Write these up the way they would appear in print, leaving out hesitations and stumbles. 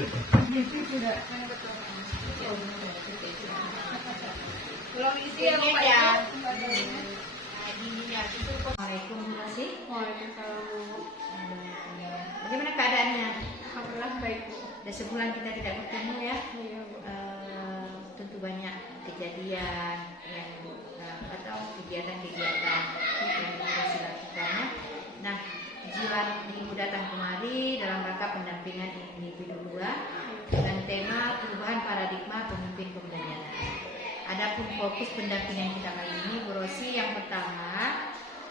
Belum isi ya Pak ya. Assalamualaikum Bu Rosi. Waalaikumsalam Bu. Bagaimana keadaannya? Alhamdulillah baik Bu. Sudah sebulan kita tidak bertemu ya. Iya Bu. Tentu banyak kejadian yang atau kegiatan-kegiatan yang Bu Rosi lakukan. Nah, Jiwan Ibu datang kemari dalam rangka pendampingan individu 2 dengan tema perubahan paradigma pemimpin pembelajaran. Adapun fokus pendampingan kita kali ini, Bu Rosi, yang pertama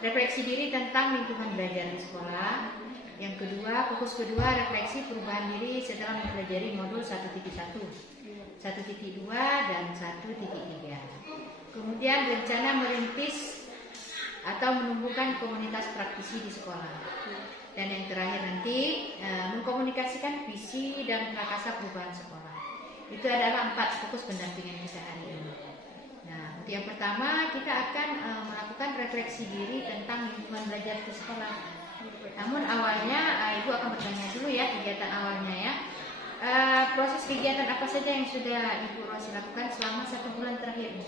refleksi diri tentang lingkungan belajar di sekolah. Yang kedua, fokus kedua refleksi perubahan diri setelah mempelajari modul 1.1, 1.2 dan 1.3. Kemudian rencana merintis atau menumbuhkan komunitas praktisi di sekolah. Dan yang terakhir nanti mengkomunikasikan visi dan prakasa perubahan sekolah. Itu adalah 4 fokus pendampingan kita hari ini. Nah, untuk yang pertama kita akan melakukan refleksi diri tentang lingkungan belajar di sekolah. Namun awalnya Ibu akan bertanya dulu ya kegiatan awalnya ya. Proses kegiatan apa saja yang sudah Ibu Rosi lakukan selama 1 bulan terakhir ini?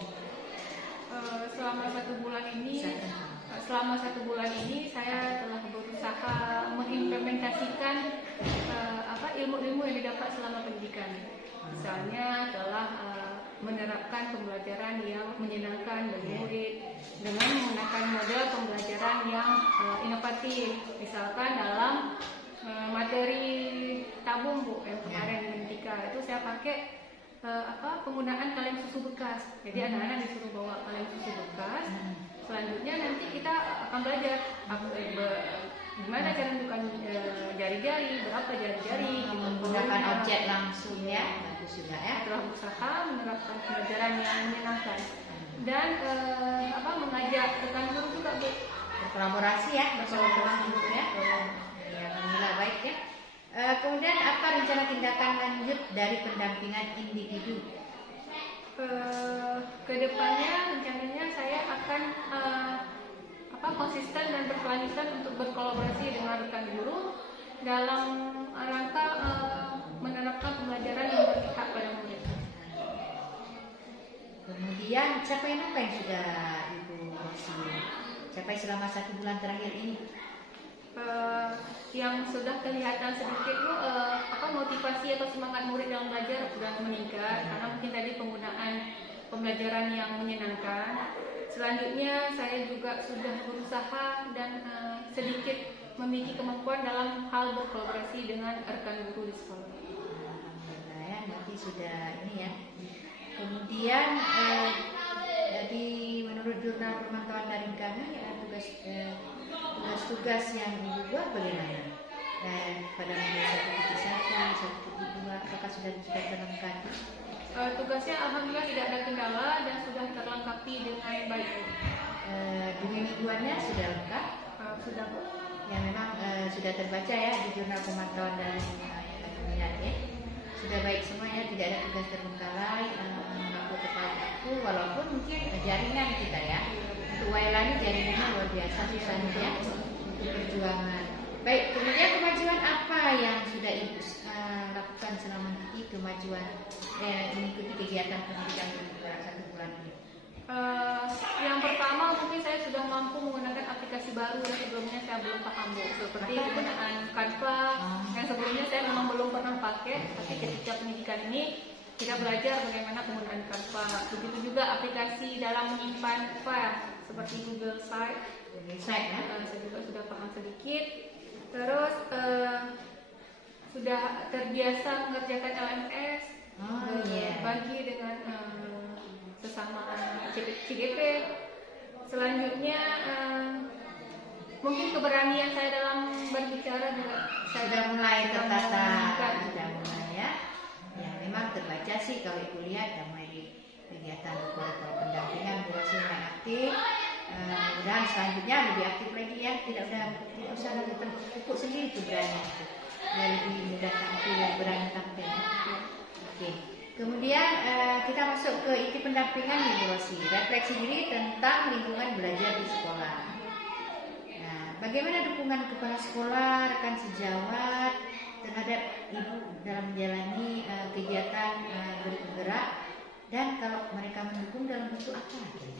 Selama 1 bulan ini saya telah berusaha mengimplementasikan ilmu-ilmu yang didapat selama pendidikan. Misalnya telah menerapkan pembelajaran yang menyenangkan bagi murid dengan menggunakan model pembelajaran yang inovatif. Misalkan dalam materi tabung Bu yang kemarin di Mendika itu saya pakai penggunaan kaleng susu bekas. Jadi anak-anak disuruh bawa kaleng susu bekas. Selanjutnya nanti kita akan belajar gimana cara menentukan jari-jari, berapa jari-jari, menggunakan objek langsung ya, bagus juga ya. Telah berusaha menerapkan pelajaran yang menyenangkan dan mengajak rekan guru juga Bu. Berkolaborasi ya bersama guru ya. Ya, alhamdulillah baik ya. Kemudian apa rencana tindakan lanjut dari pendampingan individu? Kedepannya rencananya saya akan konsisten dan berkelanjutan untuk berkolaborasi dengan rekan guru dalam rangka menerapkan pembelajaran yang berpihak pada murid. Kemudian capaian apa yang sudah Ibu Rosi capai selama 1 bulan terakhir ini? Yang sudah kelihatan sedikit Bu, motivasi atau semangat murid dalam belajar sudah meningkat karena mungkin tadi penggunaan pembelajaran yang menyenangkan. Selanjutnya saya juga sudah berusaha dan sedikit memiliki kemampuan dalam hal berkolaborasi dengan rekan guru di sekolah. Alhamdulillah ya, nanti sudah ini ya. Kemudian jadi menurut jurnal pemantauan daring kami tugas-tugas yang Ibu buat bagaimana? Dan pada modul 1.1, 1.2 apakah sudah terlengkapi? Tugasnya alhamdulillah tidak ada kendala dan sudah terlengkapi dengan baik. Dunia mingguannya sudah lengkap? Sudah Bu. Ya memang sudah terbaca ya di jurnal pemantauan dari minat ya. Sudah baik semua ya, tidak ada tugas terbengkalai, mengaku kepala aku walaupun mungkin jaringan kita ya. Untuk Wailani jaringannya luar biasa susahnya ya untuk perjuangan. Baik, kemudian kemajuan apa yang sudah Ibu lakukan selama ini kemajuan mengikuti kegiatan pendidikan selama 1 bulan ini? Yang pertama mungkin saya sudah mampu menggunakan aplikasi baru yang sebelumnya saya belum paham Bu, seperti penggunaan Canva yang sebelumnya saya memang belum pernah pakai, tapi ketika pendidikan ini kita belajar bagaimana penggunaan Canva. Begitu juga aplikasi dalam menyimpan file seperti Google Site. Saya juga sudah paham sedikit. Terus sudah terbiasa mengerjakan LMS, bagi dengan sesama CGP. Selanjutnya mungkin keberanian saya dalam berbicara juga sudah mulai tertata, sudah mulai ya. Ya memang terbaca sih kalau Ibu lihat damai di kegiatan pendampingan Bu Rosi yang aktif. Mudah-mudahan selanjutnya lebih aktif lagi ya, tidak usah pupuk sendiri tuh berani itu, ya lebih mudah tampil, berani tampil. Oke. Kemudian kita masuk ke inti pendampingan nih Bu Rosi, refleksi diri tentang lingkungan belajar di sekolah. Nah, bagaimana dukungan kepala sekolah, rekan sejawat terhadap ibu dalam menjalani kegiatan guru penggerak, dan kalau mereka mendukung dalam bentuk apa kira-kira?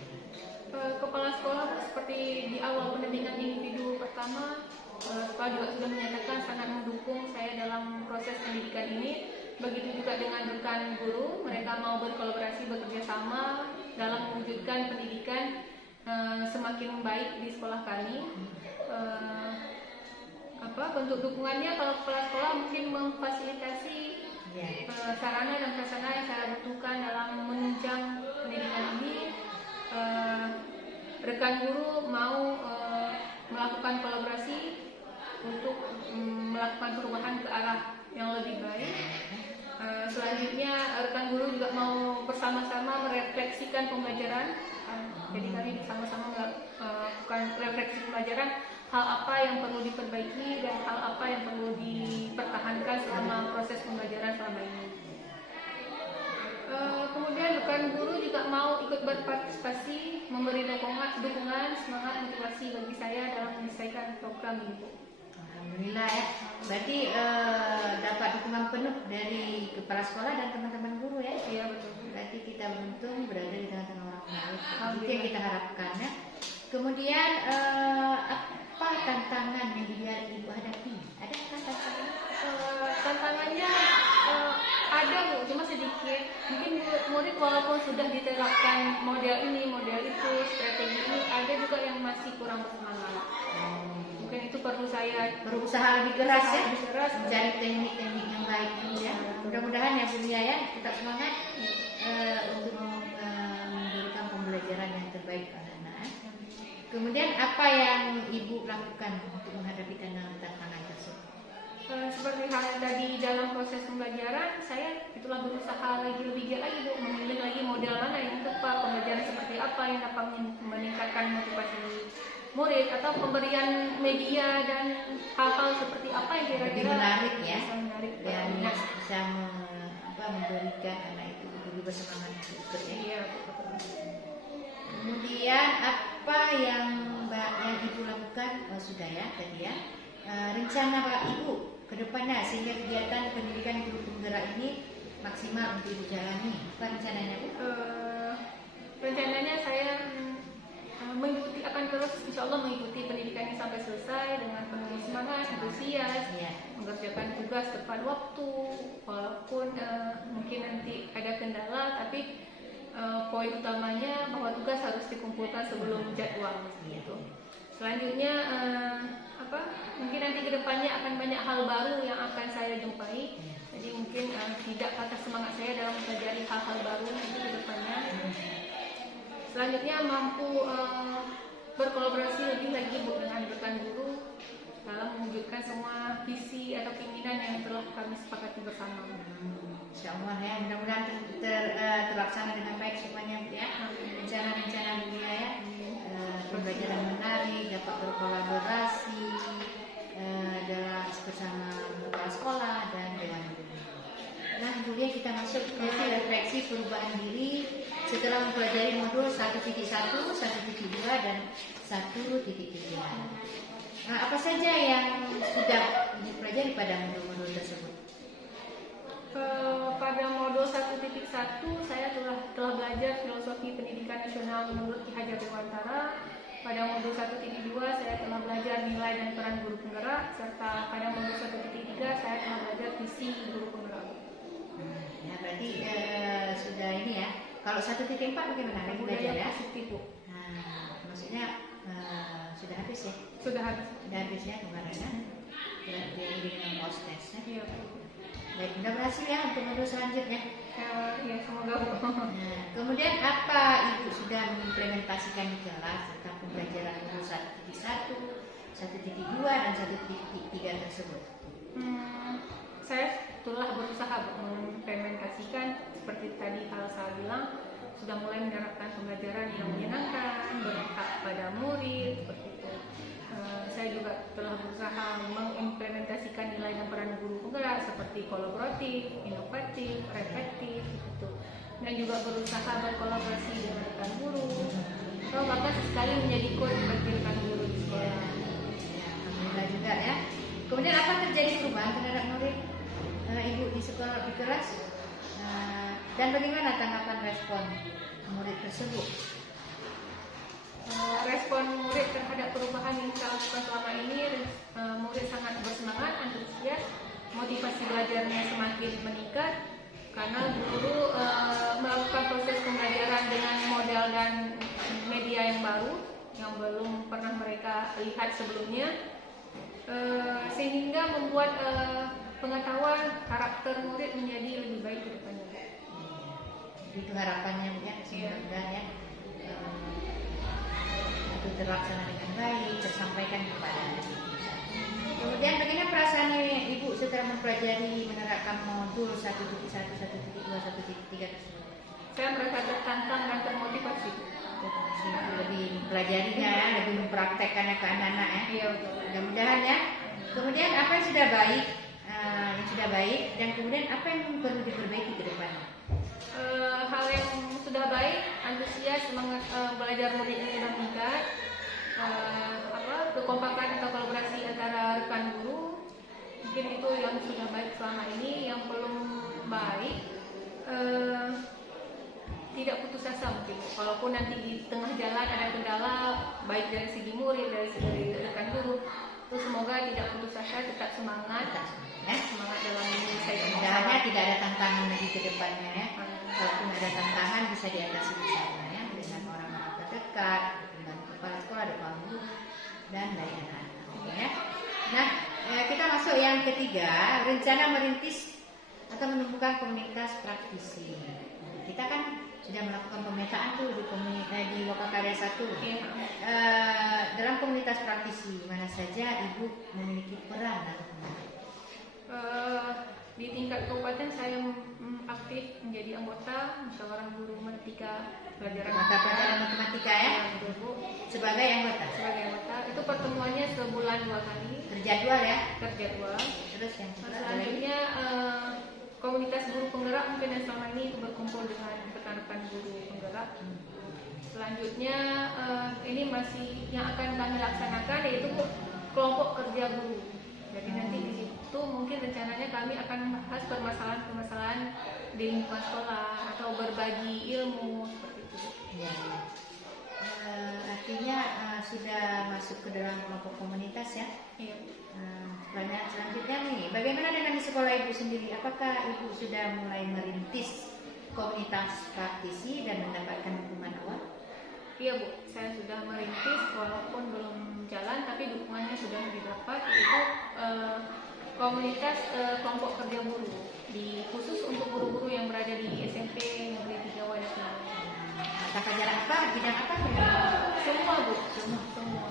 Kepala sekolah seperti di awal pendampingan individu pertama, sekolah juga sudah menyatakan sangat mendukung saya dalam proses pendidikan ini. Begitu juga dengan rekan guru, mereka mau berkolaborasi, bekerja sama dalam mewujudkan pendidikan semakin baik di sekolah kami. Bentuk dukungannya, kalau kepala sekolah mungkin memfasilitasi sarana dan prasarana yang saya butuhkan dalam menunjang pendidikan ini. Rekan guru mau melakukan kolaborasi untuk melakukan perubahan ke arah yang lebih baik. Selanjutnya rekan guru juga mau bersama-sama merefleksikan pembelajaran. Jadi kami bersama-sama melakukan refleksi pembelajaran, hal apa yang perlu diperbaiki dan hal apa yang perlu dipertahankan selama proses pembelajaran selama ini. Kemudian rekan guru juga mau ikut berpartisipasi, memberi dukungan, semangat, motivasi bagi saya dalam menyelesaikan program ini. Alhamdulillah ya. Berarti dapat dukungan penuh dari kepala sekolah dan teman-teman guru ya. Iya betul. Berarti kita beruntung berada di tengah-tengah orang baik. Itu yang kita harapkan ya. Kemudian apa tantangan yang ibu hadapi? Ada tantangan? Tantangannya ada Bu, cuma sedikit. Mungkin murid walaupun sudah diterapkan model ini, model itu, strategi ini, ada juga yang masih kurang bersemangat. Mungkin itu perlu saya Berusaha lebih keras ya, lebih keras, mencari teknik-teknik yang baik dulu ya. Mudah-mudahan ya Bu Lia ya, tetap semangat untuk memberikan pembelajaran yang terbaik pada anak. Kemudian apa yang Ibu lakukan untuk menghadapi tantangan tersebut? Seperti halnya tadi dalam proses pembelajaran, saya itulah berusaha lebih giat lagi Bu, memilih lagi model mana yang tepat, pembelajaran seperti apa yang dapat meningkatkan motivasi murid, atau pemberian media dan hal-hal seperti apa yang kira-kira Lebih menarik ya, bisa menarik dan minat. bisa memberikan anak itu lebih bersemangat ikut ya. Iya, betul. Kemudian apa yang Ibu lakukan? Sudah ya tadi ya. Rencana Pak Ibu ke depannya sehingga kegiatan pendidikan guru penggerak ini maksimal untuk dijalani. Apa rencananya Bu? Rencananya saya akan terus insya Allah mengikuti pendidikannya sampai selesai dengan penuh semangat, antusias, mengerjakan tugas tepat waktu, walaupun mungkin nanti ada kendala, tapi poin utamanya bahwa tugas harus dikumpulkan sebelum jadwal gitu. Selanjutnya mungkin nanti kedepannya akan banyak hal baru yang akan saya jumpai, jadi mungkin tidak patah semangat saya dalam mempelajari hal-hal baru nanti kedepannya. Selanjutnya mampu berkolaborasi lebih lagi dengan rekan guru dalam mewujudkan semua visi atau keinginan yang telah kami sepakati bersama. Insya Allah ya, mudah-mudahan terlaksana dengan baik semuanya ya. Rencana-rencana dunia ya, pembelajaran menarik, dapat berkolaborasi dalam bersama kepala sekolah dan dewan guru. Nah, kemudian kita masuk ke refleksi perubahan diri setelah mempelajari modul 1.1, 1.2 dan 1.3. Nah, apa saja yang sudah dipelajari pada modul-modul tersebut? Pada modul 1.1 saya telah belajar filosofi pendidikan nasional menurut Ki Hajar Dewantara. Pada modul 1.2 saya telah belajar nilai dan peran guru penggerak, serta pada modul 1.3 saya telah belajar visi guru penggerak. Ya, berarti sudah ini ya. Kalau 1.4 bagaimana? Lagi belajar ya? Positif, Bu. Nah, maksudnya sudah habis ya? Sudah habis. Sudah habis ya kemarin ya? Jadi dengan post test ya? Iya. Baik, mudah berhasil ya untuk modul selanjutnya. Ya, semoga. Nah, kemudian apa Ibu sudah mengimplementasikan di kelas tentang pembelajaran modul 1.1, 1.2 dan 1.3 tersebut? Saya telah berusaha mengimplementasikan seperti tadi saya bilang, sudah mulai menerapkan pembelajaran yang menyenangkan, berpihak pada murid seperti itu. Saya juga telah berusaha mengimplementasikan nilai dan peran guru penggerak seperti kolaboratif, inovatif, reflektif gitu. Dan juga berusaha berkolaborasi dengan rekan guru. Atau bahkan sekali menjadi coach bagi rekan guru di sekolah. Ya, alhamdulillah juga ya. Kemudian apa terjadi perubahan terhadap murid ibu di sekolah di kelas? Dan bagaimana tanggapan respon murid tersebut? Respon murid terhadap perubahan yang kita lakukan selama ini, murid sangat bersemangat, antusias, motivasi belajarnya semakin meningkat karena guru melakukan proses pembelajaran dengan model dan media yang baru yang belum pernah mereka lihat sebelumnya, sehingga membuat pengetahuan karakter murid menjadi lebih baik ke depannya. Itu harapannya ya, semoga ya itu terlaksana dengan baik, tersampaikan kepada anak. Kemudian bagaimana perasaan ibu setelah mempelajari menerapkan modul 1.1, 1.2, 1.3 tersebut? Saya merasa tertantang dan termotivasi. Lebih mempelajarinya ya, lebih mempraktekkannya ke anak-anak ya. Iya, betul. Mudah-mudahan ya. Kemudian apa yang sudah baik, dan kemudian apa yang perlu diperbaiki ke depannya? Hal yang sudah baik, antusias, semangat belajar muridnya sudah meningkat, kekompakan atau kolaborasi antara rekan guru, mungkin itu yang sudah baik selama ini. Yang belum baik, tidak putus asa mungkin. Walaupun nanti di tengah jalan ada kendala, baik dari segi murid, dari segi rekan guru, itu semoga tidak putus asa, tetap semangat, semangat dalam menyelesaikan Mudah-mudahan tidak ada tantangan lagi ke depannya ya. Kalaupun ada tantangan bisa diatasi bersama ya, dengan orang-orang terdekat, dengan kepala sekolah, dengan guru, dan dari anak-anak ya. Nah, kita masuk yang ketiga, rencana merintis atau menumbuhkan komunitas praktisi. Kita kan sudah melakukan pemetaan tuh di Lokakarya 1. Dalam komunitas praktisi mana saja ibu memiliki peran atau di tingkat kabupaten saya aktif menjadi anggota musyawarah guru matematika pelajaran mata pelajaran matematika ya, sebagai anggota. Itu pertemuannya sebulan 2 kali. Terjadwal ya? Terjadwal. Terus yang selanjutnya komunitas guru penggerak mungkin yang selama ini berkumpul dengan rekan-rekan guru penggerak. Selanjutnya ini masih yang akan kami laksanakan yaitu kelompok kerja guru. Jadi nanti di situ mungkin rencananya kami akan membahas permasalahan-permasalahan di lingkungan sekolah atau berbagi ilmu seperti itu. Ya. Artinya sudah masuk ke dalam kelompok komunitas ya. Iya. Banyak selanjutnya nih, bagaimana dengan di sekolah ibu sendiri? Apakah ibu sudah mulai merintis komunitas praktisi dan mendapatkan dukungan awal? Iya Bu, saya sudah merintis walaupun belum jalan, tapi dukungannya sudah didapat, yaitu komunitas kelompok kerja guru, khusus untuk guru-guru yang berada di SMP Negeri 3 Wadas. Mata pelajaran apa? Bidang apa? Semua Bu, semua.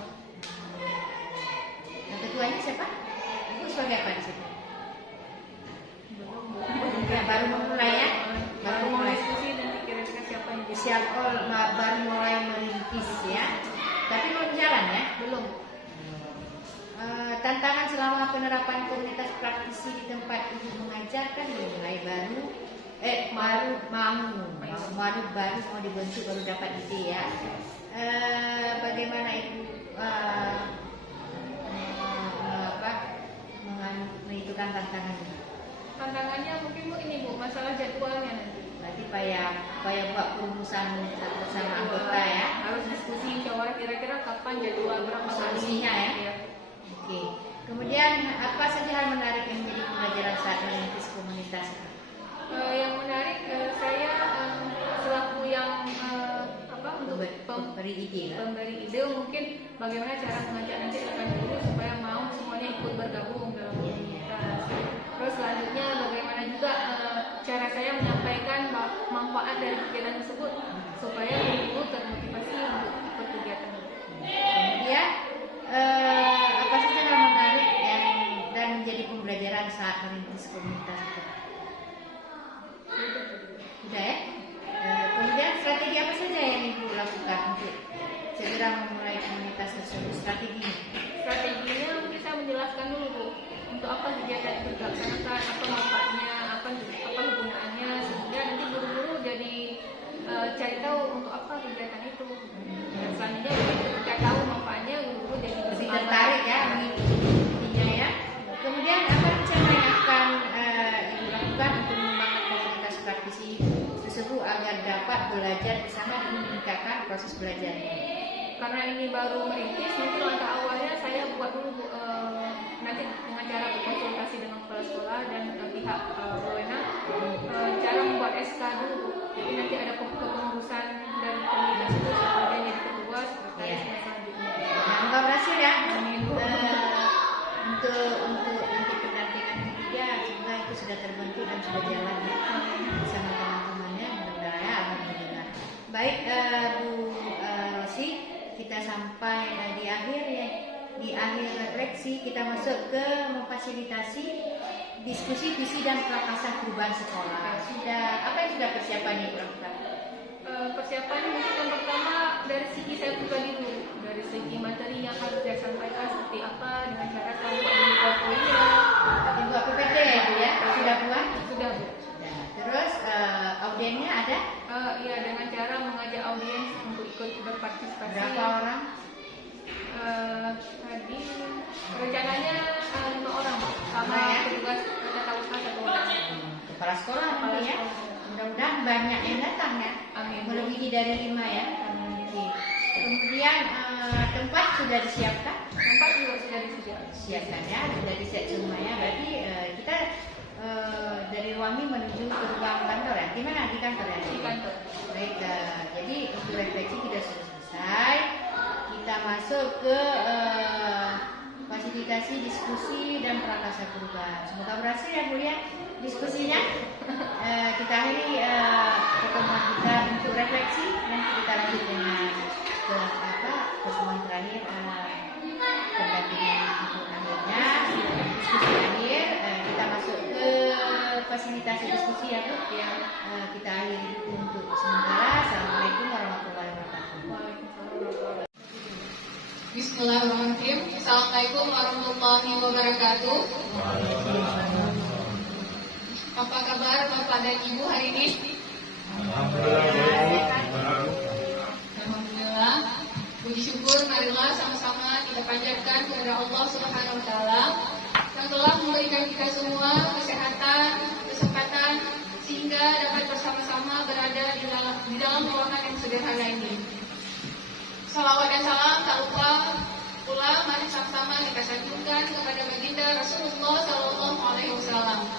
Yang ketuanya siapa? Ibu sebagai apa di situ? Belum. Ya, baru memulai ya? Baru mau diskusi nanti kira-kira siapa yang jadi. Baru mulai merintis ya? Tapi belum jalan ya? Belum. Tantangan selama penerapan komunitas praktisi di tempat ibu mengajar kan mulai baru mau dibentuk, baru dapat ide ya. Bagaimana ibu menentukan tantangannya? Tantangannya mungkin Bu ini Bu, masalah jadwalnya nanti. Berarti payah buat perumusan bersama anggota ya. Harus diskusi musyawarah kira-kira kapan jadwal berapa solusinya ya. Ya. Oke. Kemudian apa saja hal menarik yang menjadi pembelajaran saat merintis komunitas? Yang menarik saya selaku yang untuk pemberi ide mungkin bagaimana cara mengajak nanti rekan guru supaya mau semuanya ikut bergabung dalam komunitas. Terus selanjutnya bagaimana juga cara saya menyampaikan manfaat dari kegiatan tersebut supaya guru termotivasi untuk ikut kegiatan itu. Kemudian apa saja hal menarik dan menjadi pembelajaran saat merintis komunitas itu? Sudah ya? Kemudian strategi apa saja yang ibu lakukan untuk segera memulai komunitas tersebut? Strateginya mungkin saya menjelaskan dulu Bu, untuk apa kegiatan itu dilaksanakan, apa manfaatnya, apa kegunaannya, sehingga nanti guru-guru jadi cari tahu untuk apa kegiatan itu. Dan selanjutnya ketika tahu manfaatnya, guru-guru jadi lebih tertarik ya mengikutinya ya. proses belajarnya? Karena ini baru merintis, mungkin langkah awalnya saya buat dulu nanti dengan cara berkonsultasi dengan kepala sekolah dan pihak berwenang, cara membuat SK dulu. Jadi nanti ada kepengurusan dan komunitas itu sebagai jadi ketua sekretaris dan selanjutnya. Semoga berhasil ya. Amin. Untuk nanti pendampingan ketiga, semoga itu sudah terbentuk dan sudah jalan ya bersama teman-temannya. Mudah-mudahan ya, alhamdulillah. Baik, Bu Rosi, kita sampai di akhir ya. Di akhir refleksi kita masuk ke memfasilitasi diskusi visi dan prakasa perubahan sekolah. Apa yang sudah persiapannya, Bu Rosi? Persiapan mungkin yang pertama dari segi saya pribadi dulu, dari segi materi yang harus saya sampaikan seperti apa, dengan cara saya buat di portfolio. Dibuat PPT ya, Bu ya? Sudah buat? Sudah, Bu. Sudah. Terus audiennya ada? Iya, dengan cara mengajak audiens untuk ikut berpartisipasi. Berapa orang? Tadi rencananya 5 orang, Bu, sama ya? petugas tata usaha 1 orang. Kepala sekolah nanti ya. Mudah-mudahan banyak yang datang ya. Amin. Melebihi dari 5 ya. Oke. Kemudian tempat sudah disiapkan? Tempat juga sudah disediakan. Siapkan ya, sudah disiap semuanya. Berarti kita dari Ruami menuju ke ruang kantor ya. Di mana? Di kantor ya? Di kantor. Baik, jadi untuk refleksi kita sudah selesai. Kita masuk ke fasilitasi diskusi dan prakasa perubahan. Semoga berhasil ya, Bu ya diskusinya. Kita akhiri pertemuan kita untuk refleksi, nanti kita lanjut dengan pertemuan terakhir pendampingan untuk akhirnya diskusi akhir. Kita masuk ke fasilitasi diskusi ya, Bu, yang kita akhiri untuk sementara. Assalamualaikum warahmatullahi wabarakatuh. Waalaikumsalam. Bismillahirrahmanirrahim. Assalamualaikum warahmatullahi wabarakatuh. Apa kabar Bapak dan Ibu hari ini? Alhamdulillah. Puji syukur marilah sama-sama kita panjatkan kepada Allah Subhanahu wa taala yang telah memberikan kita semua kesehatan, kesempatan sehingga dapat bersama-sama berada di dalam ruangan yang sederhana ini. Salawat dan salam tak lupa pula mari sama-sama kita sanjungkan kepada baginda Rasulullah Sallallahu Alaihi Wasallam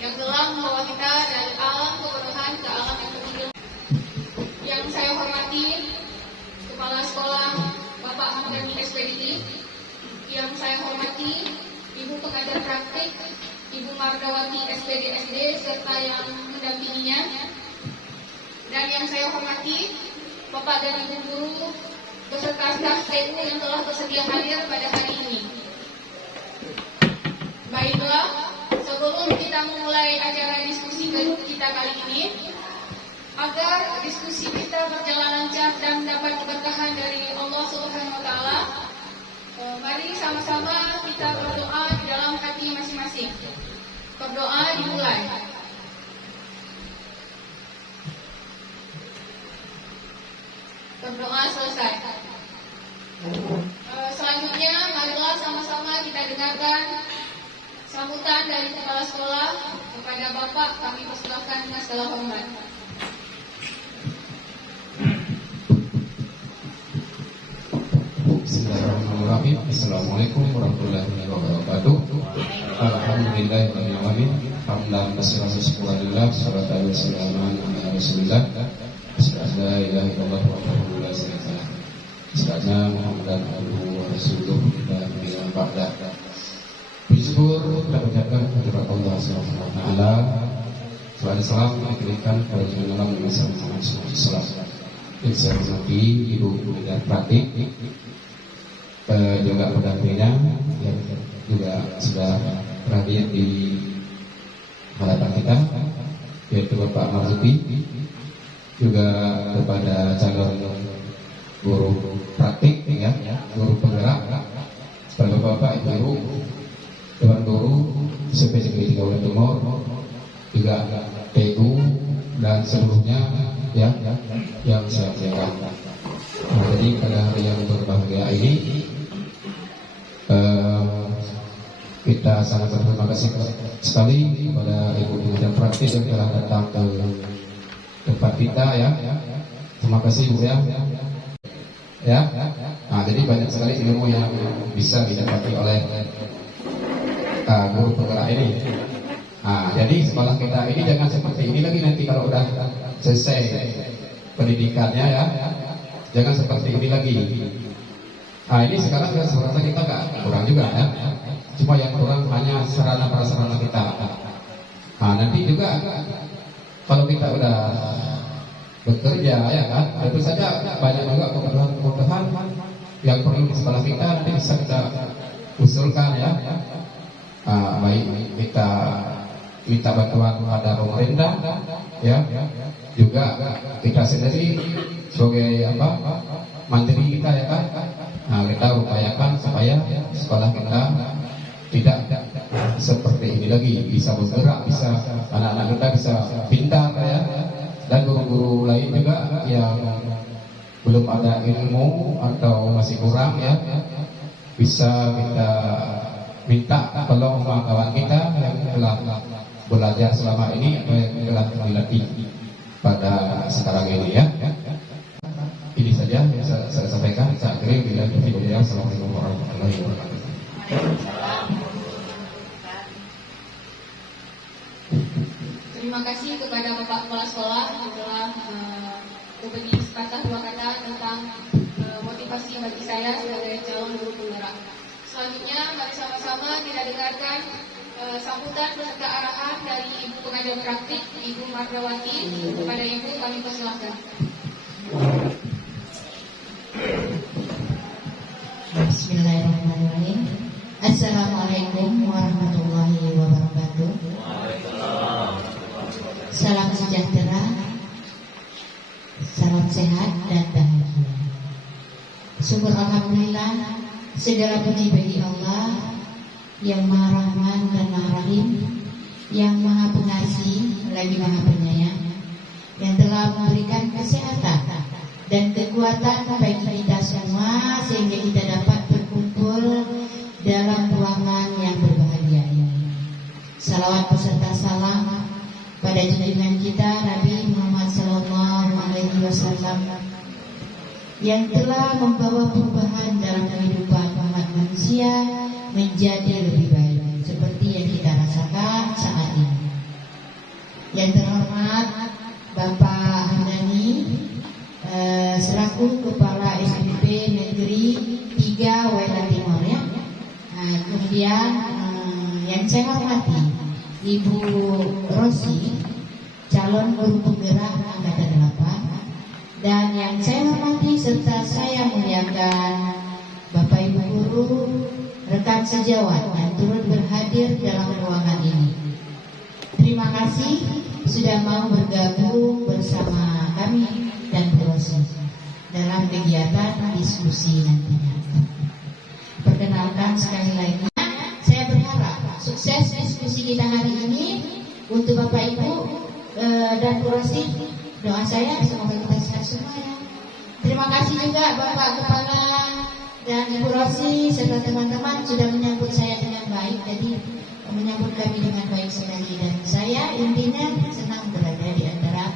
yang telah membawa kita dari alam kebodohan ke alam yang tertinggi. Yang saya hormati Kepala Sekolah Bapak Hamdani SPDI, yang saya hormati Ibu Pengajar Praktik Ibu Mardawati SPDSD serta yang mendampinginya, dan yang saya hormati Bapak dan Ibu guru beserta staf TU yang telah bersedia hadir pada hari ini. Baiklah, sebelum kita memulai acara diskusi kita kali ini, agar diskusi kita berjalan lancar dan dapat keberkahan dari Allah Subhanahu wa taala, mari sama-sama kita berdoa di dalam hati masing-masing. Berdoa dimulai. Berdoa selesai. Selanjutnya, marilah sama-sama kita dengarkan sambutan dari Kepala Sekolah kepada Bapak. Kami persilahkan dengan segala hormat. Bismillahirrahmanirrahim. Assalamualaikum warahmatullahi wabarakatuh. Alhamdulillahirabbil alamin. Hamdan katsiran syukurillah, salatu wassalamu ala Rasulillah. Asyhadu an la ilaha illallah wahdahu la syarika lah. Asyhadu Muhammadan abduhu wa rasuluh dan bila ba'da. Puji syukur kita ucapkan kepada Allah Subhanahu wa taala. Salam diberikan kepada Rasulullah Muhammad SAW. Yang saya hormati Ibu Pengajar Praktik, juga pendampingnya yang juga sudah hadir di hadapan kita, yaitu Bapak Marzuki, juga kepada calon guru praktik ya, guru penggerak, kepada Bapak Ibu Dewan Guru CPCP 3 Timur, juga TU dan seluruhnya ya yang saya muliakan. Jadi pada hari yang berbahagia ini kita sangat berterima kasih sekali kepada Ibu Pengajar Praktik yang telah datang ke tempat kita ya. Terima kasih Bu ya. Ya. Nah, jadi banyak sekali ilmu yang bisa didapati oleh guru penggerak ini. Nah, jadi sekolah kita ini jangan seperti ini lagi nanti kalau udah selesai pendidikannya ya. Jangan seperti ini lagi. Nah, ini sekarang serasa kita nggak kurang juga ya. Cuma yang kurang hanya sarana prasarana kita. Nah, nanti juga kalau kita udah bekerja ya kan, tentu saja banyak juga kebutuhan yang perlu di sekolah kita nanti bisa kita usulkan ya. Baik kita minta bantuan pada pemerintah ya, juga kita sendiri sebagai mandiri kita ya kan. Nah, kita upayakan supaya sekolah kita tidak seperti ini lagi, bisa bergerak, bisa anak-anak kita bisa pintar ya, dan guru-guru lain juga yang belum ada ilmu atau masih kurang ya, bisa kita minta tolong sama kawan kita yang telah belajar selama ini atau yang telah dilatih pada sekarang ini ya. Ini saja yang saya sampaikan. Saya akhiri bila video. Assalamualaikum warahmatullahi wabarakatuh. Terima kasih kepada Bapak Kepala Sekolah yang telah berbagi sepatah dua kata tentang motivasi bagi saya sebagai calon guru penggerak. Selanjutnya, mari sama-sama kita dengarkan sambutan beserta arahan dari Ibu Pengajar Praktik, Ibu Mardawati. Kepada Ibu kami persilahkan. Bismillahirrahmanirrahim. Assalamualaikum warahmatullahi wabarakatuh. Salam sejahtera, salam sehat dan bahagia. Syukur alhamdulillah, segala puji bagi Allah yang Maha Rahman dan Maha Rahim, yang Maha Pengasih lagi Maha Penyayang, yang telah memberikan kesehatan dan kekuatan bagi kita semua sehingga kita dapat berkumpul dalam ruangan yang berbahagia ini. Salawat beserta salam pada junjungan kita Nabi Muhammad SAW yang telah membawa perubahan dalam kehidupan umat manusia menjadi lebih baik seperti yang kita rasakan saat ini. Yang terhormat Bapak Hamdani selaku Kepala SMP Negeri 3 Wela Timur ya. Kemudian yang saya hormati Ibu Rosi, calon guru penggerak Angkatan 8, dan yang saya hormati serta saya muliakan Bapak Ibu guru, rekan sejawat yang turut berhadir dalam ruangan ini. Terima kasih sudah mau bergabung bersama kami dan Bu Rosi dalam kegiatan diskusi nantinya. Perkenalkan sekali lagi, saya berharap sukses diskusi kita hari ini. Untuk Bapak Ibu dan Bu Rosi, doa saya semoga kita sehat semua ya. Terima kasih juga Bapak Kepala dan Ibu Rosi serta teman-teman sudah menyambut saya dengan baik. Jadi menyambut kami dengan baik sekali, dan saya intinya senang berada di antara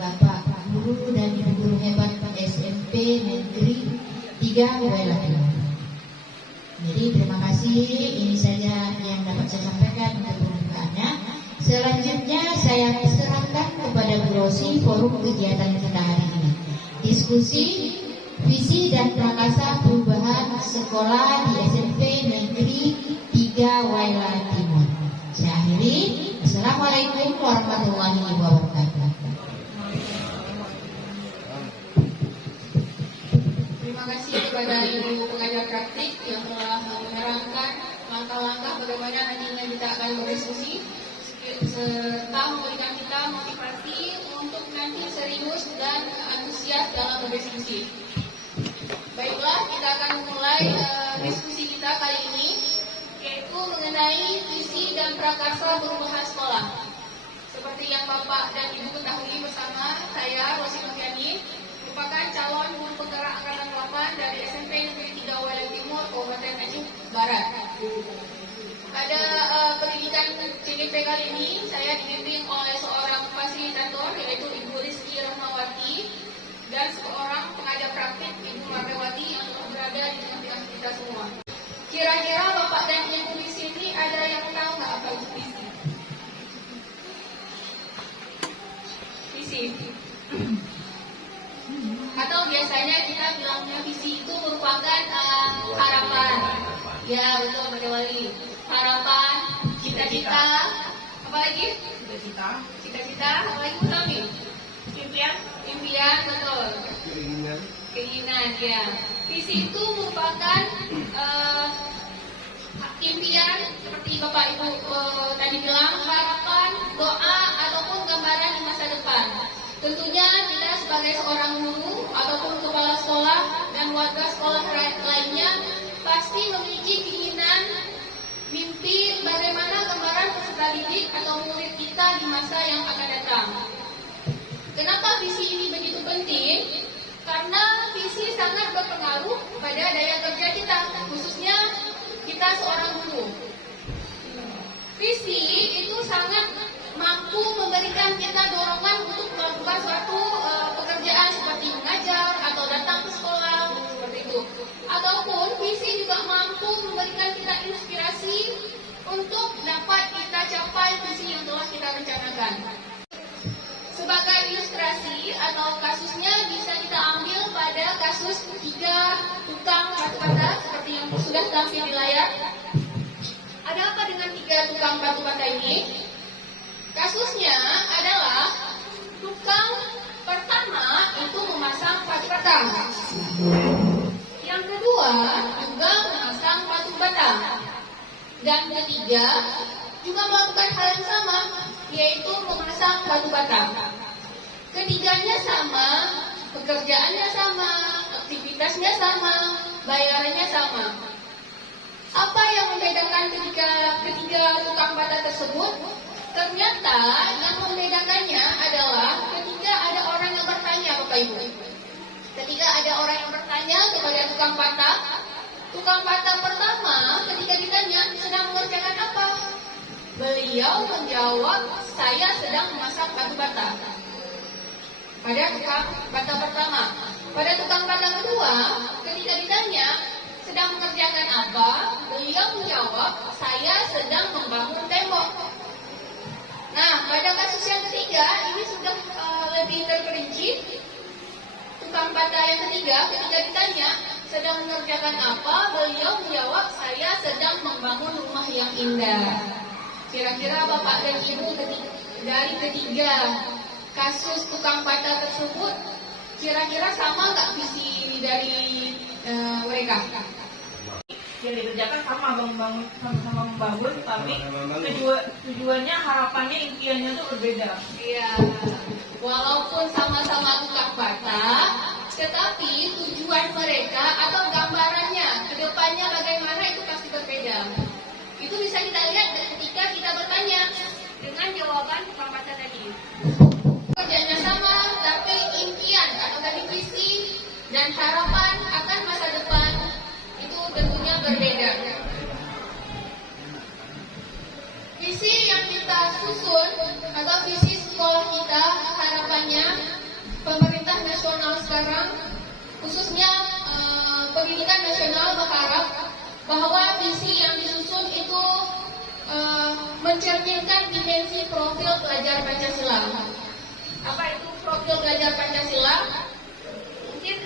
Bapak guru dan Ibu guru hebat SMP Negeri 3 Wela Timur. Jadi terima kasih, ini saja yang dapat saya sampaikan untuk pembukaannya. Selanjutnya saya serahkan kepada Bu Rosi forum kegiatan kita hari ini. Diskusi visi dan prakasa perubahan sekolah di SMP Negeri 3 Wela Timur. Saya akhiri. Assalamualaikum warahmatullahi wabarakatuh. Terima kasih kepada Ibu Pengajar Praktik yang telah menerangkan langkah-langkah bagaimana nantinya kita akan berdiskusi serta memberikan kita motivasi untuk nanti serius dan antusias dalam berdiskusi. Baiklah, kita akan mulai diskusi kita kali ini, yaitu mengenai visi dan prakarsa perubahan sekolah. Seperti yang Bapak dan Ibu ketahui bersama, saya Rosi Noviani merupakan calon guru penggerak Angkatan 8 dari SMP Negeri 3 Wela Timur, Kabupaten Aceh Barat. Pada pendidikan CGP kali ini, saya dibimbing oleh seorang fasilitator, yaitu Ibu Rizky Rahmawati, dan seorang pengajar praktik Ibu Margawati yang telah berada di tengah-tengah kita semua. Kira-kira Bapak dan Ibu di sini ada yang tahu nggak apa itu visi? Visi. Atau biasanya kita bilangnya visi itu merupakan harapan. Ya betul Pak Wali. Harapan, cita-cita, apa lagi? Cita-cita, apa lagi Bu Tami? Impian, betul. Keinginan, ya. Visi itu merupakan impian seperti Bapak Ibu tadi bilang, harapan, doa ataupun gambaran di masa depan. Tentunya kita sebagai seorang guru ataupun kepala sekolah dan warga sekolah lainnya pasti memiliki keinginan, mimpi bagaimana gambaran peserta didik atau murid kita di masa yang akan datang. Kenapa visi ini begitu penting? Karena visi sangat berpengaruh pada daya kerja kita, khususnya kita seorang guru. Visi itu sangat mampu memberikan kita dorongan untuk melakukan suatu pekerjaan seperti mengajar atau datang ke sekolah, seperti itu. Ataupun visi juga mampu memberikan kita inspirasi untuk dapat kita capai visi yang telah kita rencanakan. Sebagai ilustrasi atau kasusnya bisa kita ambil pada kasus 3 tukang batu bata seperti yang sudah tampil di layar. Ada apa dengan 3 tukang batu bata ini? Kasusnya adalah tukang pertama itu memasang batu bata. Yang kedua juga memasang batu bata. Dan ketiga juga melakukan hal yang sama, yaitu memasang batu bata. Ketiganya sama, pekerjaannya sama, aktivitasnya sama, bayarannya sama. Apa yang membedakan ketiga tukang bata tersebut? Ternyata yang membedakannya adalah ketika ada orang yang bertanya, Bapak Ibu. Ketika ada orang yang bertanya kepada tukang bata pertama ketika ditanya sedang mengerjakan apa? Beliau menjawab, saya sedang memasang batu bata. Pada tukang bata pertama. Pada tukang bata kedua, ketika ditanya sedang mengerjakan apa? Beliau menjawab, saya sedang membangun tembok. Nah, pada kasus yang ketiga, ini sudah lebih terperinci. Tukang bata yang ketiga, ketika ditanya sedang mengerjakan apa? Beliau menjawab, saya sedang membangun rumah yang indah. Kira-kira Bapak dan Ibu dari ketiga kasus tukang bata tersebut, kira-kira sama nggak visi dari mereka? Yang dikerjakan sama membangun, tapi tujuannya, harapannya, impiannya itu berbeda. Iya, walaupun sama-sama tukang bata, tetapi tujuan mereka atau gambarannya ke depannya bagaimana itu pasti berbeda. Itu bisa kita lihat ketika kita bertanya dengan jawaban tukang bata tadi. Kerjanya sama, tapi impian atau tadi visi dan harapan akan masa depan itu tentunya berbeda. Visi yang kita susun atau visi sekolah kita, harapannya pemerintah nasional sekarang, khususnya pendidikan nasional, berharap bahwa visi yang disusun itu mencerminkan dimensi profil pelajar Pancasila. Apa itu profil pelajar Pancasila? Mungkin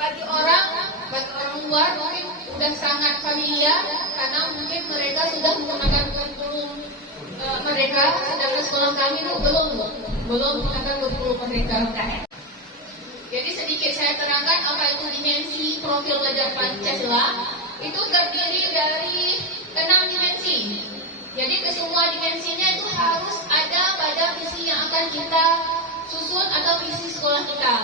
bagi orang luar mungkin sudah sangat familiar karena mungkin mereka sudah menggunakan kurikulum mereka, sedangkan sekolah kami itu belum menggunakan kurikulum mereka. Jadi sedikit saya terangkan apa itu dimensi profil pelajar Pancasila. Itu terdiri dari 6 dimensi. Jadi kesemua dimensinya itu harus ada pada visi yang akan kita susun atau visi sekolah kita.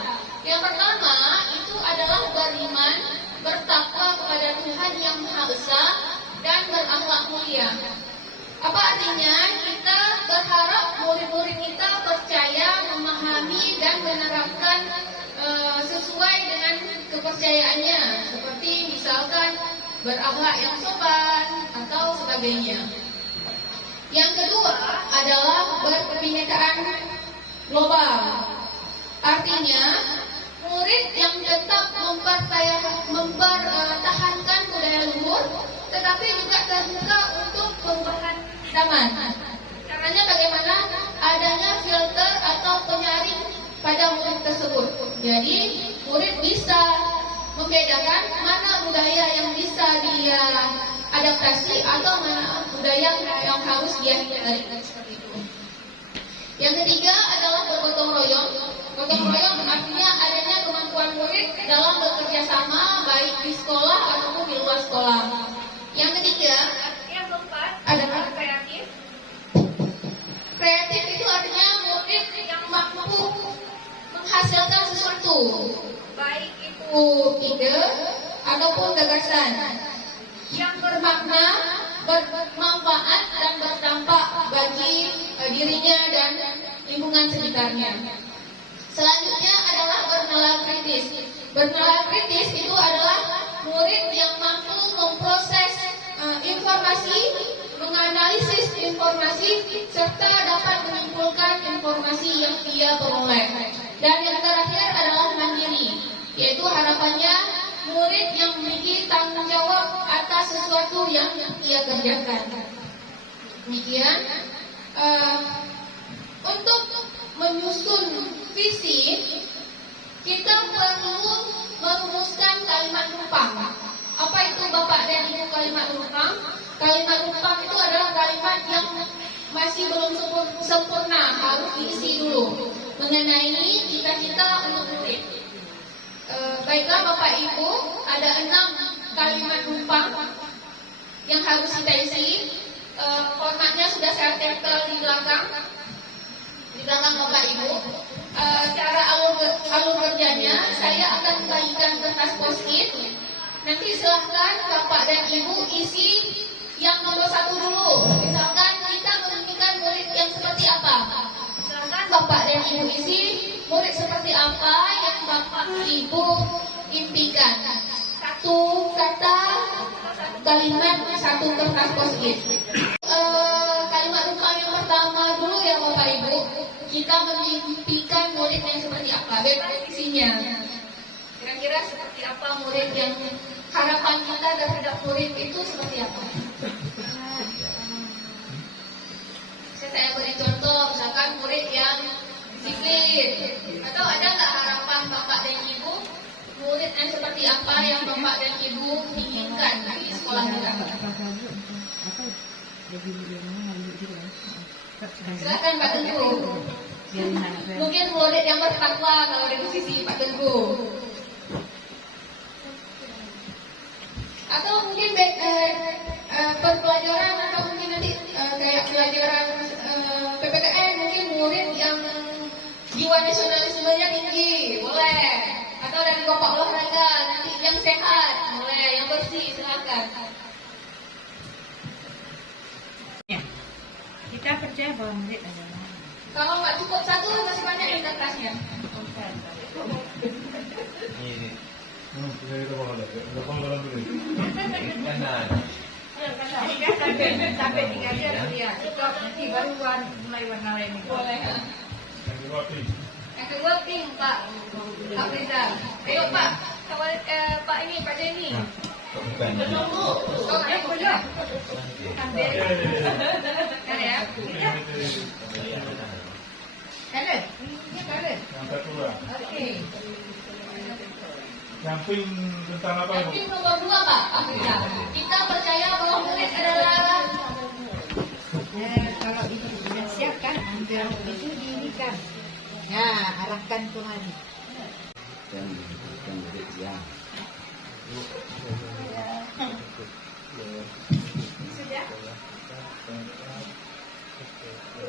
Yang pertama itu adalah beriman, bertakwa kepada Tuhan yang Maha Esa dan berakhlak mulia. Apa artinya? Kita berharap murid-murid kita percaya, memahami dan menerapkan sesuai dengan kepercayaannya, seperti misalkan berakhlak yang sopan atau sebagainya. Yang kedua adalah berkebinekaan global. Artinya, murid yang tetap mempertahankan budaya luhur, tetapi juga terbuka untuk perubahan zaman. Caranya bagaimana? Adanya filter atau penyaring pada murid tersebut. Jadi, murid bisa membedakan mana budaya yang bisa dia adaptasi atau mana budaya yang harus dia hindari. Seperti itu. Yang ketiga adalah bergotong royong. Gotong royong artinya adanya kemampuan murid dalam bekerja sama baik di sekolah ataupun di luar sekolah. Yang ketiga, Yang keempat adalah kreatif. kreatif itu artinya murid yang mampu menghasilkan sesuatu, baik itu ide ataupun gagasan yang bermakna, bermanfaat dan berdampak bagi dirinya dan lingkungan sekitarnya. Selanjutnya adalah bernalar kritis. Bernalar kritis itu adalah murid yang mampu memproses informasi, menganalisis informasi, serta dapat menyimpulkan informasi yang dia peroleh. Dan yang terakhir adalah mandiri, yaitu harapannya murid yang memiliki tanggung jawab atas sesuatu yang dia kerjakan. Demikian. Untuk menyusun visi, kita perlu merumuskan kalimat numpang. Apa itu Bapak dan Ibu kalimat numpang? Kalimat numpang itu adalah kalimat yang masih belum sempurna, harus diisi dulu mengenai cita-cita untuk murid. Baiklah Bapak Ibu, ada 6 kalimat numpang yang harus kita isi. Formatnya sudah saya tempel di belakang Bapak Ibu. Cara alur kerjanya, saya akan bagikan kertas post-it. Nanti silahkan Bapak dan Ibu isi yang nomor 1 dulu. Misalkan kita menginginkan murid yang seperti apa. Silahkan Bapak dan Ibu isi murid seperti apa yang Bapak Ibu impikan. 1 kata, kalimat, 1 kertas post-it. Kalimat numpang yang pertama dulu ya Bapak Ibu. Kita memimpikan murid yang seperti apa, bebas isinya. Kira-kira seperti apa murid yang harapan kita terhadap murid itu seperti apa? Saya beri contoh, misalkan murid yang disiplin. Atau ada nggak harapan Bapak dan Ibu murid yang seperti apa yang Bapak dan Ibu inginkan di sekolah kita? Silakan Pak Tengku. Mungkin murid yang bertakwa kalau dari sisi Pak Tengku. Atau mungkin perpelajaran atau mungkin nanti kayak pelajaran PPKN, mungkin murid yang jiwa nasionalismenya tinggi, boleh. Atau dari kelompok olahraga, nanti yang sehat, boleh. Yang bersih, silakan. Kita percaya bahwa murid adalah Kalau nggak cukup 1, masih banyak yang kertasnya. sampai 3 jam ya. Nanti baru mulai warna lain. Boleh. Yang kedua pink Pak Afrizal. Ayo Pak, Pak ini Pak Denny. Belum Bu. Oh, ayo belum. Ambil. Kan ya? Kanan. Ini kanan. Yang kedua. Oke. Yang pink tentang apa Yang Ibu? pink nomor 2 Pak Afrizal. Kita percaya bahwa murid adalah Kalau itu sudah siap kan, ambil itu diinikan. Ya, arahkan kemari. Dan murid yang sudah.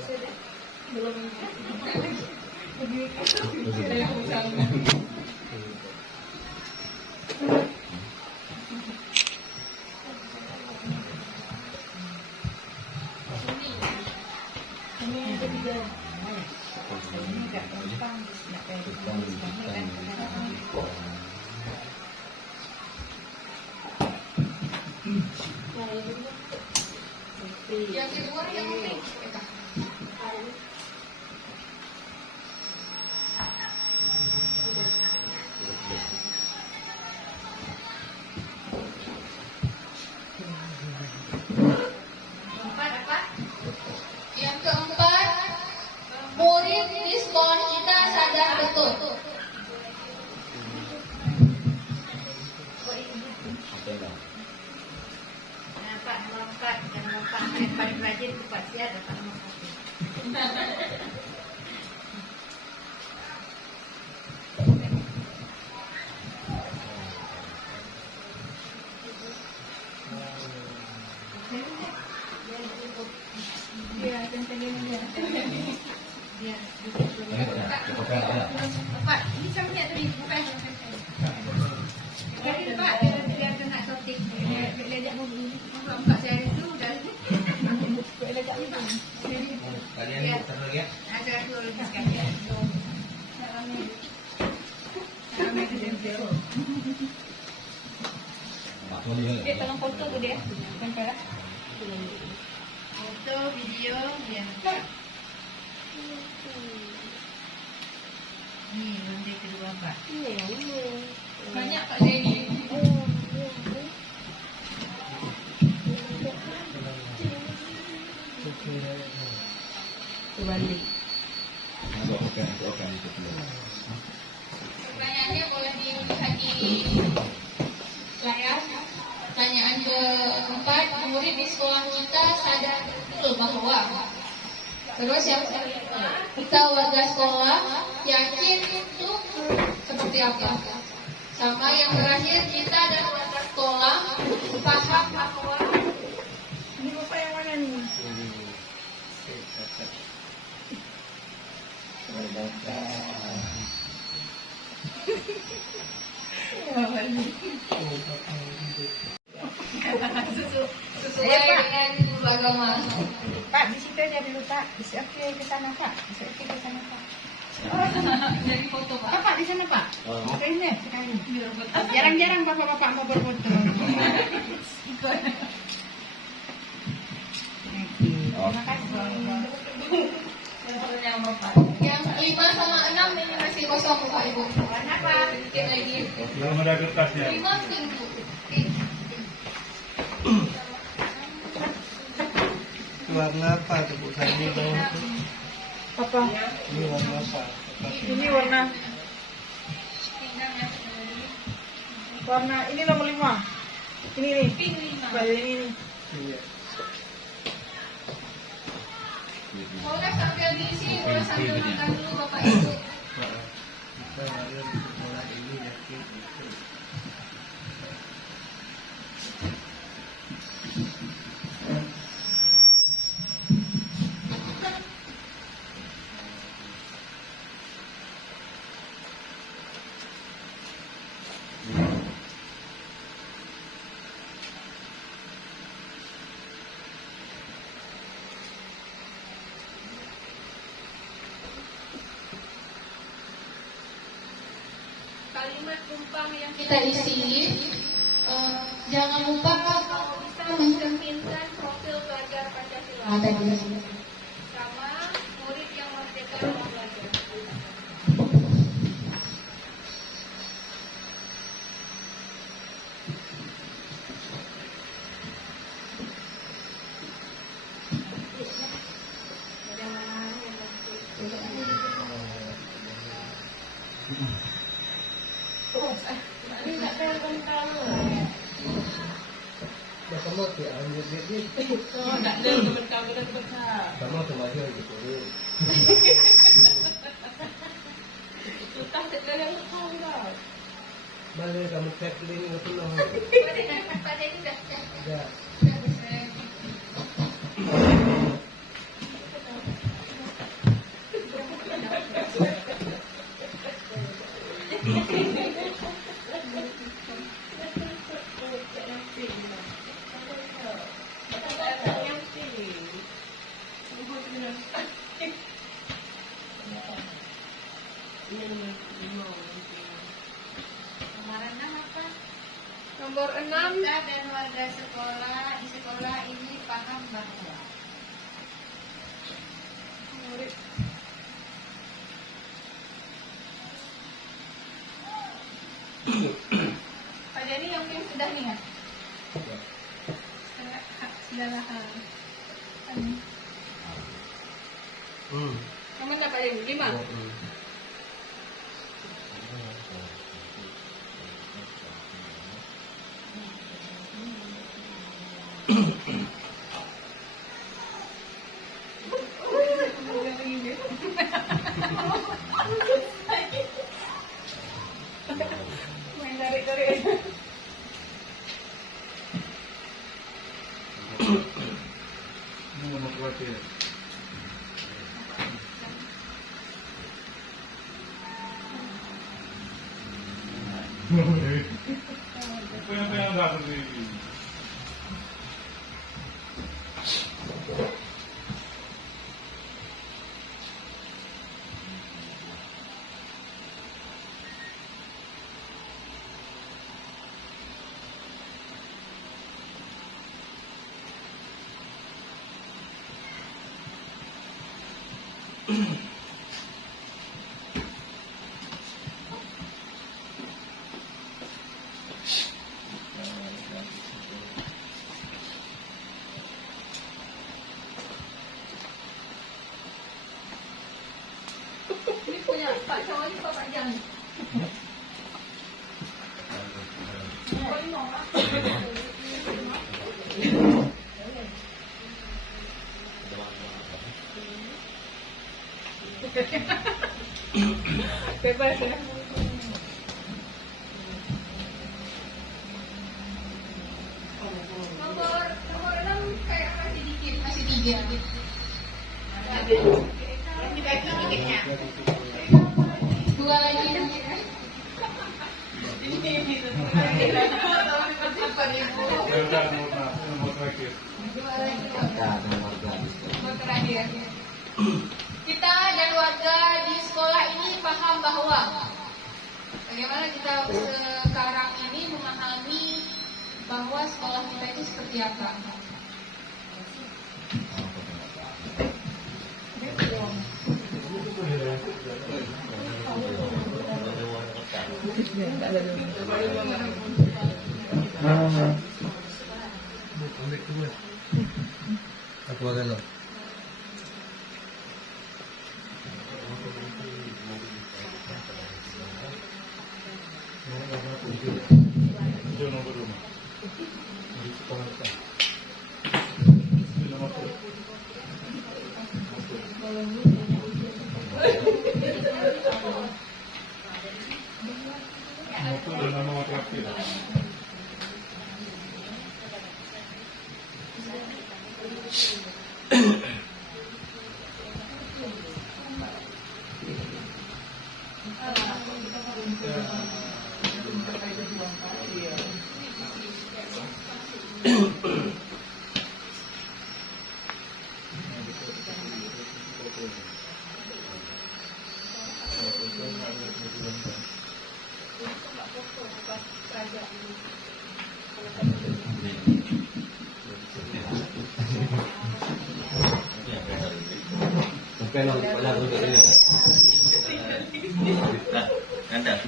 Sudah. Belum. Yang kedua yang pink. Yang paling rajin itu Pak Sia dapat nomor 1. Dia centengin dia. Dia Pak, Pak, ini sampai tadi bukan jadi Pak, dia kena shooting. Dia lejak mobil. Pak saya itu udah lejak mobil. kalian ini putar lagi ya? Ada dua lagi sekalian. Pak, boleh ya? Dia tolong foto tu dia. Tempel. Foto, video, dia. Nih, lantai kedua Pak. Banyak Pak Denny. Terbalik. Oke, itu dulu. Pertanyaannya boleh dilihat di layar. Pertanyaan keempat, murid di sekolah kita sadar betul bahwa terus yang kelima, kita warga sekolah yakin itu seperti apa? Sama yang terakhir, kita dan warga sekolah paham bahwa Ini Bapak yang mana nih? sesuai dengan guru agama. Pak, di situ aja dulu Pak. Bisa oke ke sana Pak. Bisa oke ke sana Pak. Dari foto Pak. Pak, di sana Pak. Ini sekali. Jarang-jarang bapak-bapak mau berfoto. Terima kasih. Yang 5 sama 6 ini masih kosong Bapak Ibu. Kenapa? Sedikit lagi. Belum ada kertasnya. 5 tunggu. Warna apa tebusannya dong? Apa? Ini warna apa? Ini warna ini nomor 5. Ini nih. Baju ini nih. Iya. Boleh sambil diisi, boleh sambil makan dulu Bapak Ibu. Kita ada di sekolah ini yakin itu. Kalimat tumpang yang kita isi, jangan lupa kalau bisa mencerminkan profil pelajar Pancasila tadi. Sama murid yang merdeka dalam belajar. Kamu tidak ambil duit. Tak ada teman-teman. Kamu termasuk gitu. Susah tak ada yang tahu lah. Mana kamu cek link itu loh. Pada ini dah. Ada. Nomor 6, Kita dan warga sekolah di sekolah ini paham bahwa murid Pak Denny yang film sudah nih ya? Sudahlah. Yang mana Pak Denny? 5? Mau khawatir. Apa yang ada sendiri? Ini punya Pak Cowok ini Pak Jan. Bebas ya. Nomor 6 kayak masih dikit, masih 3. Dua lagi. Mau khawatir. Dua lagi. Ada warga. Nomor terakhir. Kita dan warga di sekolah ini paham bahwa bagaimana kita sekarang ini memahami bahwa sekolah kita itu seperti apa. Ambil kedua. Aku akan lo. Itu nomor rumah. Di sekolah kita. Ini nomor satu. Itu dan nama terakhir.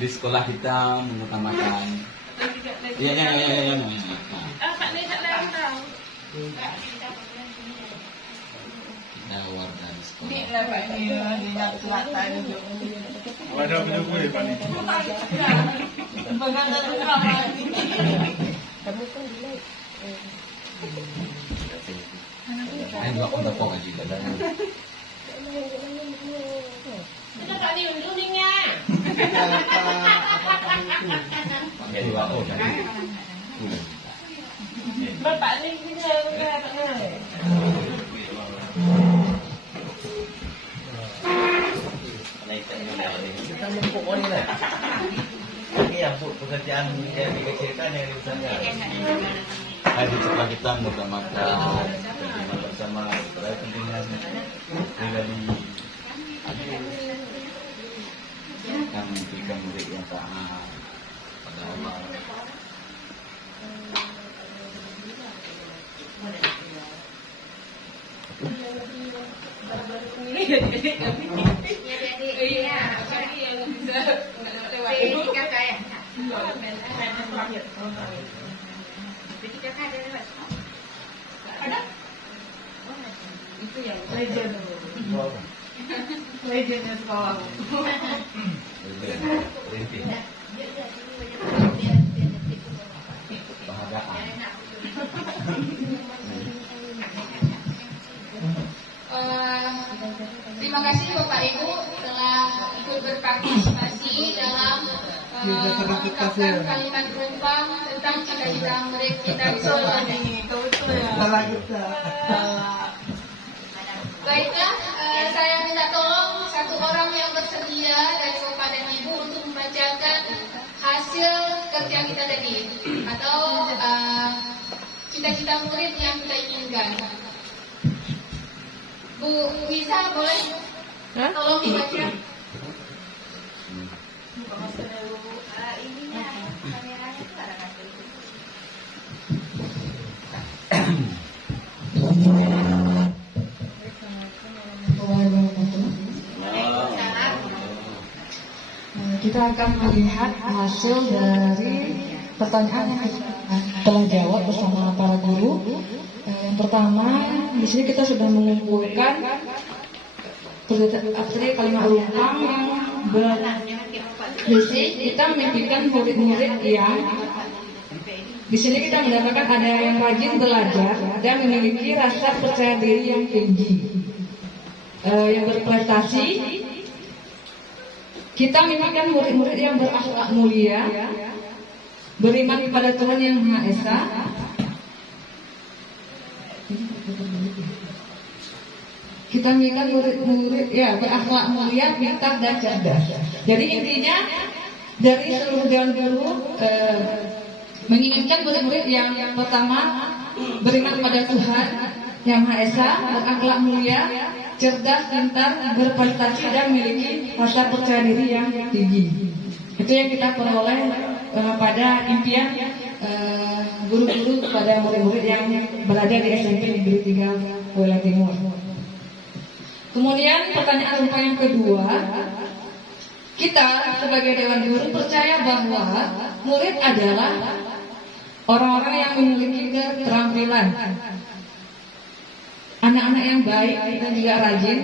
Di sekolah kita mengutamakan. Iya. Ada warga di sekolah. Ada penyukur di Pak. Ini dua kontrak aja kan. Jadi waktu kan. Bapak ni kita Kita mempukul ni lah. Ini yang pekerjaan yang dikecilkan yang misalnya. Hari setelah kita mengutamakan pertemuan bersama terkait kepentingan pribadi yang memberikan murid yang taat pada Allah. Itu yang legend. Legendnya sekolah. Terima kasih Bapak Ibu telah ikut berpartisipasi dalam mengucapkan kalimat penumpang tentang cita-cita murid kita di sekolah. Baiklah, saya minta tolong satu orang yang bersedia dari Bapak dan Ibu untuk membacakan hasil kerja kita tadi atau cita-cita murid yang kita inginkan. Bu Wisa, boleh tolong dibaca? Kita akan melihat hasil dari pertanyaan yang kita telah jawab bersama para guru. Yang pertama, di sini kita sudah mengumpulkan kalimat rumpang yang berisi kita mimpikan murid-murid yang di sini kita mendapatkan ada yang rajin belajar dan memiliki rasa percaya diri yang tinggi, yang berprestasi. Kita mimpikan murid-murid yang berakhlak mulia, beriman kepada Tuhan Yang Maha Esa. Kita mimpikan murid-murid berakhlak mulia, pintar dan cerdas. Jadi intinya dari seluruh dewan guru menginginkan murid-murid yang pertama beriman kepada Tuhan Yang Maha Esa, berakhlak mulia, cerdas, pintar, berprestasi dan memiliki rasa percaya diri yang tinggi. Itu yang kita peroleh pada impian guru-guru kepada murid-murid yang berada di SMP Negeri 3 Kuala Timur. Kemudian pertanyaan rumpang yang kedua, kita sebagai dewan guru percaya bahwa murid adalah orang-orang yang memiliki keterampilan, anak-anak yang baik dan juga rajin.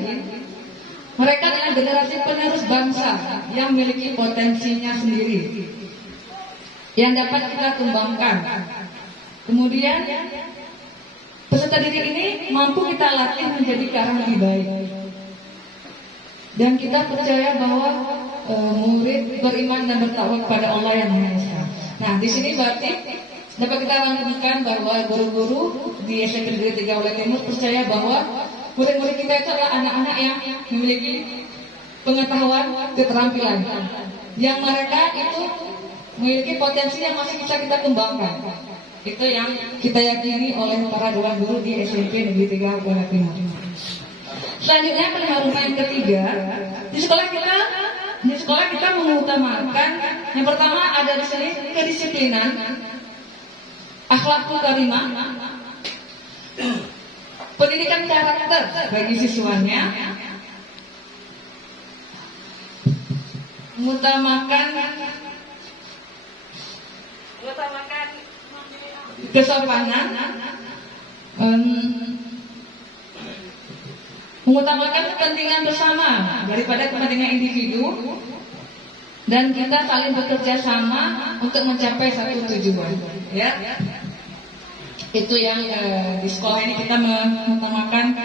Mereka adalah generasi penerus bangsa yang memiliki potensinya sendiri yang dapat kita kembangkan. Kemudian peserta didik ini mampu kita latih menjadi ke arah lebih baik. Dan kita percaya bahwa murid beriman dan bertakwa kepada Allah Yang Maha Esa. Nah, di sini berarti dapat kita rangkumkan bahwa guru-guru di SMP Negeri 3 Kuala Timur percaya bahwa murid-murid kita itu adalah anak-anak yang memiliki pengetahuan, keterampilan, yang mereka itu memiliki potensi yang masih bisa kita kembangkan. Itu yang kita yakini oleh para dewan guru di SMP Negeri 3 Kuala Timur. Selanjutnya kalimat rumpang yang ketiga, di sekolah kita mengutamakan yang pertama ada di sini kedisiplinan, akhlakul karimah, pendidikan karakter bagi siswanya, mengutamakan kesopanan, mengutamakan kepentingan bersama daripada kepentingan individu, dan kita saling bekerja sama untuk mencapai satu tujuan. Ya, itu yang di sekolah ini kita mengutamakan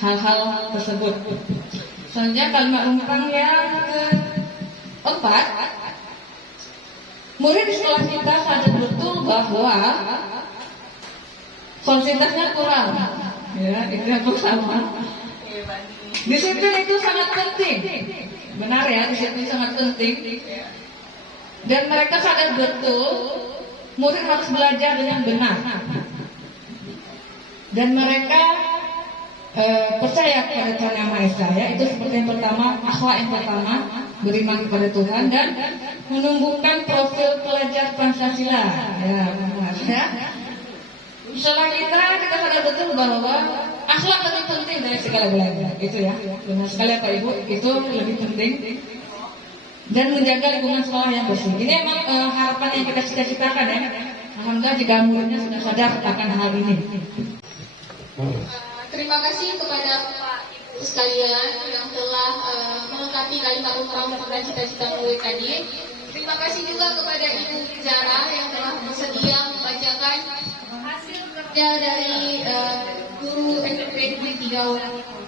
hal-hal tersebut. Selanjutnya kalimat rumpang yang keempat, murid di sekolah kita sadar betul bahwa fasilitasnya kurang. Ya, itu yang pertama. Disiplin itu sangat penting. Benar ya, disiplin sangat penting. Dan mereka sadar betul murid harus belajar dengan benar. Dan mereka percaya kepada Tuhan Yang Maha Esa. Ya, itu seperti yang pertama, akhlak yang pertama, beriman kepada Tuhan dan menumbuhkan profil pelajar Pancasila. Ya, benar ya. Setelah kita sadar betul bahwa akhlak lebih penting dari segala-galanya. Itu ya, benar sekali Pak Ibu, itu lebih penting. Dan menjaga lingkungan sekolah yang bersih. Ini memang harapan yang kita cita-citakan ya. Alhamdulillah jika muridnya sudah sadar akan hal ini. Terima kasih kepada Bapak Ibu sekalian yang telah melengkapi kalimat rumpang dan cita-cita murid tadi. Terima kasih juga kepada Ibu Zara yang telah bersedia membacakan hasil kerja dari guru SMP 3 Kuala Timur.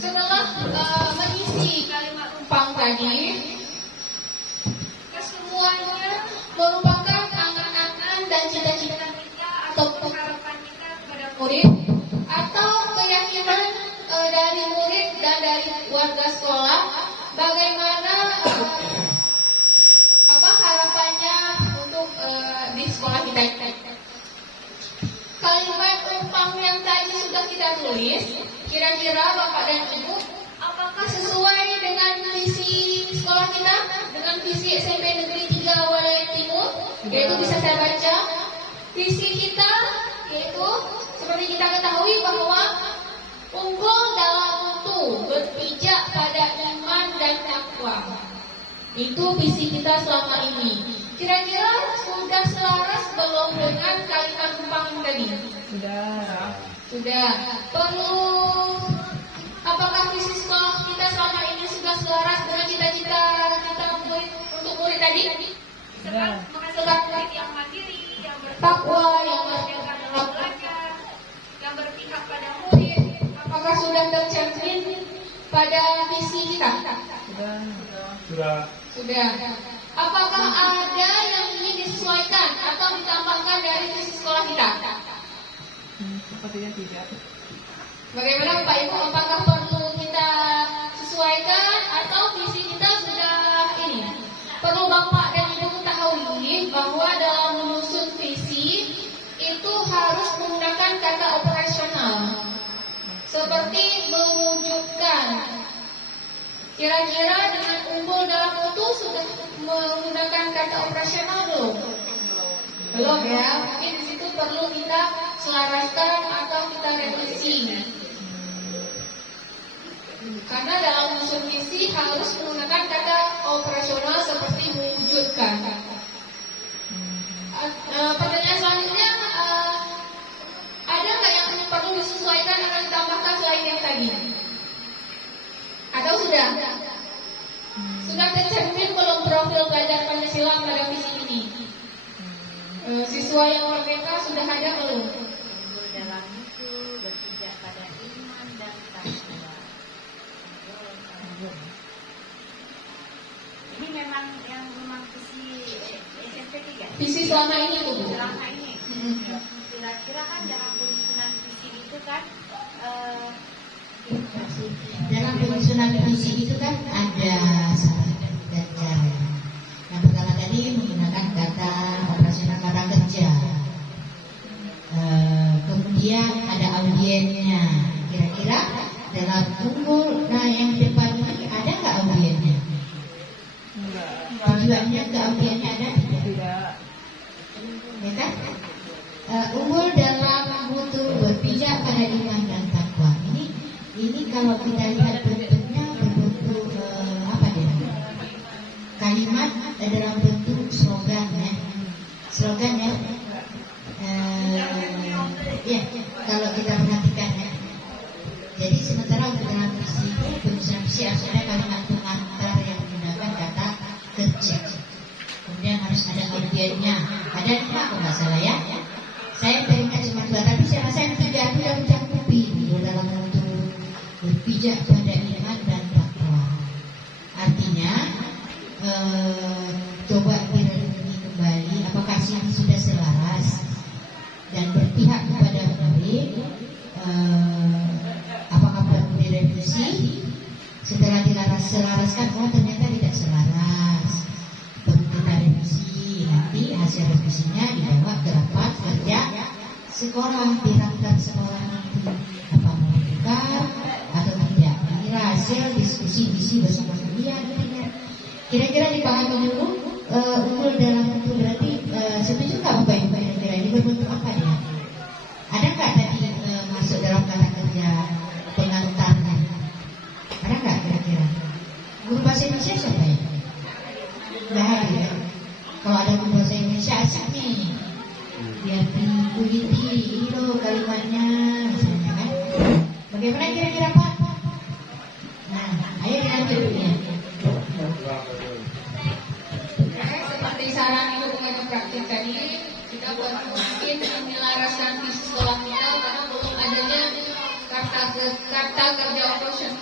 Setelah mengisi kalimat rumpang tadi, kesemuanya merupakan angan-angan dan cita-cita dari murid dan dari warga sekolah bagaimana harapannya untuk di sekolah kita. Kalimat umpam yang tadi sudah kita tulis, kira-kira Bapak dan Ibu, apakah sesuai dengan visi sekolah kita, dengan visi SMP Negeri 3 Wilayah Timur? Yaitu bisa saya baca, visi kita yaitu seperti kita ketahui bahwa unggul dalam mutu, berpijak pada iman dan takwa. Itu visi kita selama ini. Kira-kira sudah selaras belum dengan kalimat umpam tadi? Sudah. Perlu, apakah visi sekolah kita selama ini sudah selaras dengan cita-cita kita untuk murid tadi? Menghasilkan murid yang mandiri, yang bertakwa, yang belajar dalam belajar, yang berpihak pada murid. Apakah sudah tercermin pada visi kita? Sudah. Apakah ada yang ingin disesuaikan atau ditambahkan dari visi sekolah kita? Sepertinya tidak. Bagaimana Pak Ibu? Apakah perlu kita sesuaikan atau visi kita sudah ini? Perlu Bapak dan Ibu ketahui bahwa dalam menyusun visi itu harus menggunakan kata operasional. Seperti mewujudkan. Kira-kira dengan unggul dalam mutu sudah menggunakan kata operasional belum? Belum ya. Mungkin di situ perlu kita selaraskan atau kita revisi. Karena dalam menyusun visi harus menggunakan kata operasional seperti mewujudkan. Pertanyaan selanjutnya, ada nggak yang perlu disesuaikan atau ditambahkan selain yang tadi? Atau sudah? Sudah tercermin belum profil belajar Pancasila pada visi ini? Siswa yang merdeka sudah ada belum? Unggul dalam mutu, berpijak pada iman dan takwa. Ini memang visi SMP 3. Visi selama ini tuh Bu. Selama ini. Kira-kira kan dalam penyusunan visi itu kan dalam penyusunan visi itu kan ada syarat dan cara. Yang pertama tadi menggunakan kata operasional kata kerja. Kemudian ada audiennya. Kira-kira dalam unggul, nah yang depan ini ada nggak audiennya? Tujuannya ke audiennya ada tidak? Ya kan? Unggul dalam mutu, berpijak pada iman dan takwa. Ini kalau kita lihat bentuknya berbentuk kalimat dalam bentuk slogan ya. Slogan ya. Ya, kalau kita perhatikan ya. Jadi sementara untuk dalam visi itu penyusunan visi harus ada kalimat pengantar yang menggunakan kata kerja. Kemudian harus ada audiennya. Ada 5 kalau nggak salah ya. Saya teringat cuma 2, tapi saya rasa yang 3 itu yang mencakupi dalam bentuk berpijak pada iman dan takwa. Artinya coba direvisi kembali apakah ini sudah selaras dan berpihak kepada murid. Apakah perlu direvisi? Setelah diselaraskan, oh ternyata tidak selaras, perlu kita revisi. Nanti hasil revisinya dibawa ke rapat kerja sekolah, di rapat sekolah nanti apa mau tukar atau tidak. Ini hasil diskusi bersama kalian. Kira-kira dipahami dulu. Unggul dalam itu berarti setuju nggak Bapak Ibu? Kira-kira ini berbentuk apa dia? Ada nggak tadi masuk dalam kata kerja pengantarnya? Ada nggak kira-kira? Guru bahasa Indonesia siapa ya? Nggak ada ya. Kalau ada guru bahasa Indonesia asik nih. Biar dikuliti itu kalimatnya, misalnya kan. Bagaimana kira-kira Pak? Nah, ayo dilanjut ya. Seperti saran Ibu pengajar praktik tadi, kita mungkin menyelaraskan visi sekolah kita karena belum adanya kata kerja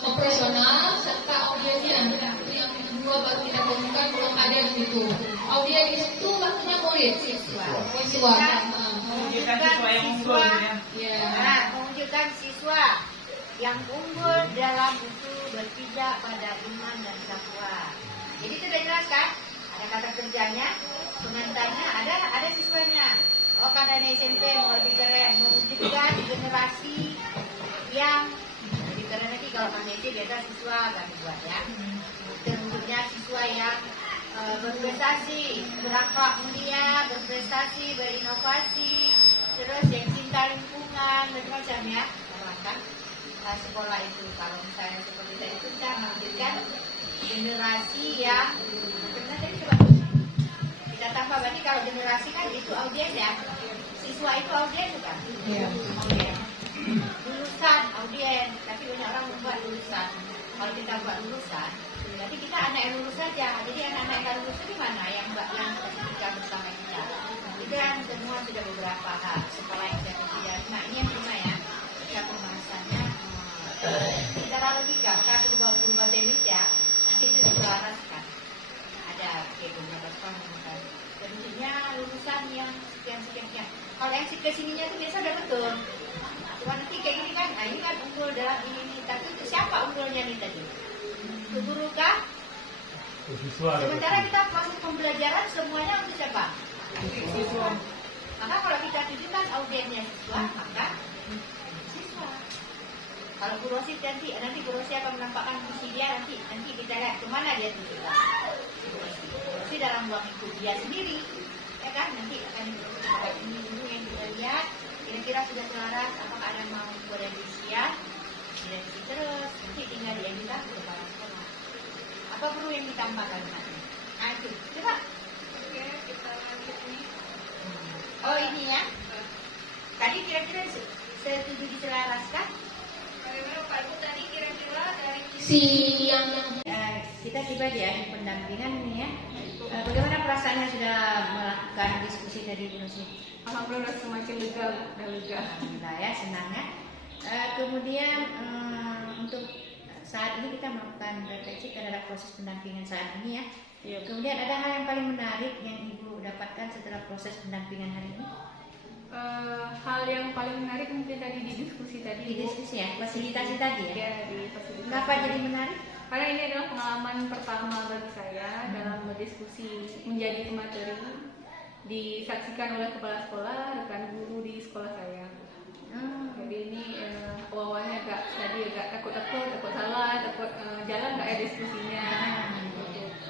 operasional serta audiennya. Itu yang kedua baru kita temukan belum ada di situ. Audien itu maksudnya murid, siswa. Mewujudkan siswa yang unggul ya. Mewujudkan siswa yang unggul dalam itu berpijak pada iman dan takwa. Jadi itu sudah jelas kan? Ada kata kerjanya, pengantarnya, ada siswanya. Oh, karena SMP mau lebih keren, mewujudkan generasi yang lebih keren lagi. Kalau KDC biasa siswa kan buat ya. Terwujudnya siswa yang berprestasi, berakhlak mulia, berprestasi, berinovasi, terus yang cinta lingkungan, macam-macam ya. Kan sekolah itu kalau misalnya seperti saya itu kan menghadirkan generasi yang sebenarnya itu bagus. Kita tambah berarti kalau generasi kan itu audiens ya, siswa itu audiens bukan? Iya. Audiens. Lulusan audiens, tapi banyak orang membuat lulusan. Kalau kita buat lulusan, berarti kita anak yang lulus saja. Jadi anak-anak yang lulus itu mana yang ketika bersama kita? Itu kan semua sudah beberapa sekolah yang sudah tidak. Nah ini yang pertama ya, kita pembahasannya secara logika, kita berubah Indonesia, nanti itu diselaraskan. Ada beberapa sekolah yang tentunya lulusan yang sekian. Kalau yang kesininya itu biasa udah betul. Cuma nanti kayak gini kan, nah ini kan unggul dalam ini. Tapi itu siapa unggulnya nih tadi? Itu guru kah? Sementara kita proses pembelajaran semuanya untuk siapa? Siswa. Maka kalau kita tunjukkan audiensnya siswa, maka siswa. Kalau Bu Rosi nanti Bu Rosi akan menampakkan visi dia, nanti kita lihat kemana dia tunjukkan. Bu Rosi dalam ruang itu dia sendiri, ya kan? Nanti akan dibuat ini dulu yang kita lihat. Kira-kira sudah selaras, apakah ada mau berevisian? Direvisi terus, nanti tinggal diajukan ke kepala sekolah. Apa perlu yang ditambahkan nanti? Nah itu, coba. Oke, kita lanjut nih. Oh ini ya. Tadi kira-kira setuju diselaraskan? Bagaimana Pak Ibu tadi kira-kira dari Si yang Kita tiba di pendampingan nih ya. Bagaimana perasaannya sudah melakukan diskusi tadi Bu Rosi? Alhamdulillah semakin lega, udah lega. Alhamdulillah ya, senang ya. Kemudian untuk saat ini kita melakukan refleksi terhadap proses pendampingan saat ini ya. Iya. Kemudian ada hal yang paling menarik yang Ibu dapatkan setelah proses pendampingan hari ini? Hal yang paling menarik mungkin tadi di diskusi tadi. Di diskusi ya, fasilitasi tadi ya. Ya, di fasilitasi. Kenapa jadi menarik? Karena ini adalah pengalaman pertama bagi saya dalam berdiskusi menjadi pemateri, disaksikan oleh kepala sekolah, rekan guru di sekolah saya. Jadi ini awalnya agak takut salah, takut jalan nggak ya diskusinya.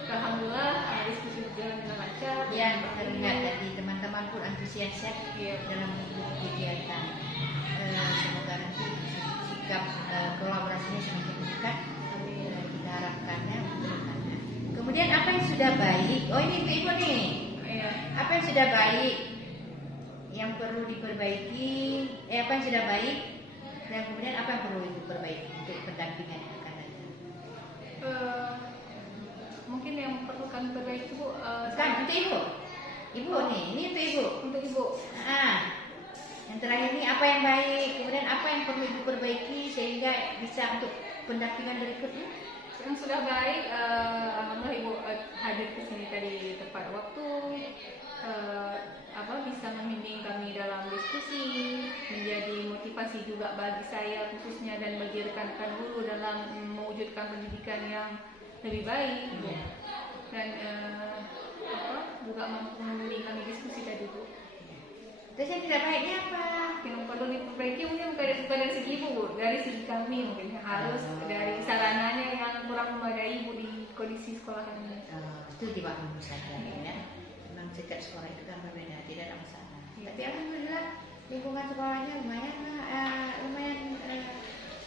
Alhamdulillah diskusi berjalan dengan lancar. Ya, terlihat dari teman-teman pun antusias ya dalam mengikuti kegiatan. Semoga nanti sikap kolaborasinya semakin meningkat. Kita harapkannya. Kemudian apa yang sudah baik? Oh ini ke Ibu nih. Apa yang sudah baik? Yang perlu diperbaiki? Apa yang sudah baik? Dan kemudian apa yang perlu Ibu perbaiki untuk pendampingan yang akan datang? Mungkin yang perlu kami perbaiki Bu. Kan untuk Ibu. Ibu nih, ini untuk Ibu. Untuk Ibu. Yang terakhir ini apa yang baik, kemudian apa yang perlu Ibu perbaiki sehingga bisa untuk pendampingan berikutnya? Yang sudah baik, alhamdulillah Ibu hadir ke sini tadi tepat waktu, bisa membimbing kami dalam diskusi, menjadi motivasi juga bagi saya khususnya dan bagi rekan-rekan guru dalam mewujudkan pendidikan yang lebih baik, dan juga mampu membimbing kami diskusi tadi Bu. Terus yang tidak baiknya apa? Yang perlu diperbaiki mungkin bukan dari segi Ibu Bu, dari segi kami mungkin harus dari sarananya yang kurang memadai Bu di kondisi sekolah kami. Itu dimaklumi saja ya. Memang setiap sekolah itu kan berbeda, tidak ada masalah. Tapi alhamdulillah lingkungan sekolahnya lumayan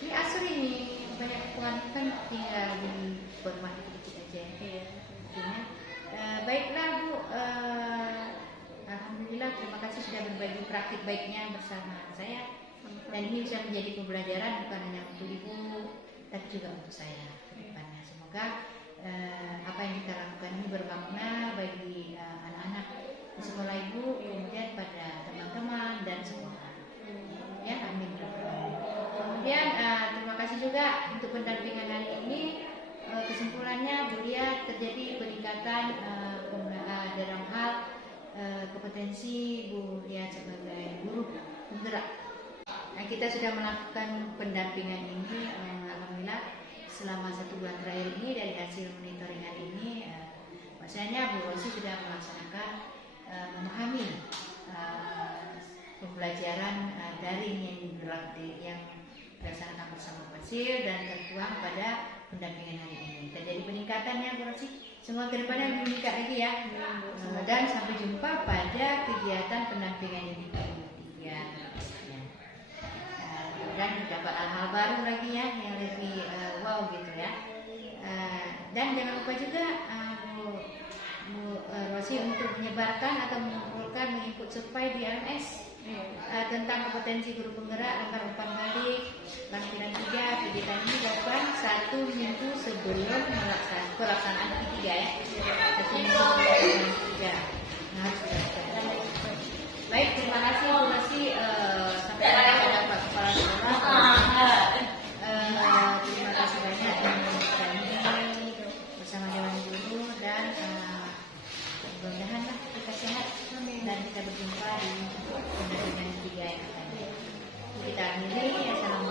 ini asri nih, banyak kawan kan tinggal di rumah sedikit aja. Baiklah Bu. Alhamdulillah, terima kasih sudah berbagi praktik baiknya bersama saya. Dan ini bisa menjadi pembelajaran bukan hanya untuk Ibu, tapi juga untuk saya ke depannya. Semoga apa yang kita lakukan ini bermakna bagi anak-anak di sekolah Ibu, kemudian pada teman-teman dan semua. Ya, amin. Kemudian terima kasih juga untuk pendampingan hari ini. Kesimpulannya, Bu Lia, terjadi peningkatan dalam hal kompetensi Bu Lia sebagai guru penggerak. Nah, kita sudah melakukan pendampingan ini, alhamdulillah selama 1 bulan terakhir ini. Dari hasil monitoring hari ini, maksudnya Bu Rosi sudah melaksanakan memahami pembelajaran daring yang dilaksanakan bersama Pasil dan tertuang pada pendampingan hari ini. Terjadi peningkatannya Bu Rosi, semua kedepannya lebih meningkat lagi ya. Dan sampai jumpa pada kegiatan pendampingan ini berikutnya. Dan dapat hal-hal baru lagi ya yang lebih wow gitu ya. Dan jangan lupa juga Bu Rosi untuk menyebarkan atau mengumpulkan mengikut survei di LMS tentang kompetensi guru penggerak, lembar umpan balik, lampiran 3. Kegiatan ini dilakukan 1 minggu sebelum pelaksanaan P3 ya. 1 minggu sebelum pelaksanaan P3. Nah, harus dilakukan. Baik, terima kasih Bu Rosi. Sampai jumpa pada Pak Kepala Sekolah. Terima kasih banyak kami bersama Dewan Guru dan mudah-mudahan lah kita sehat dan kita berjumpa di pendampingan 3 yang akan kita akhiri. Assalamualaikum.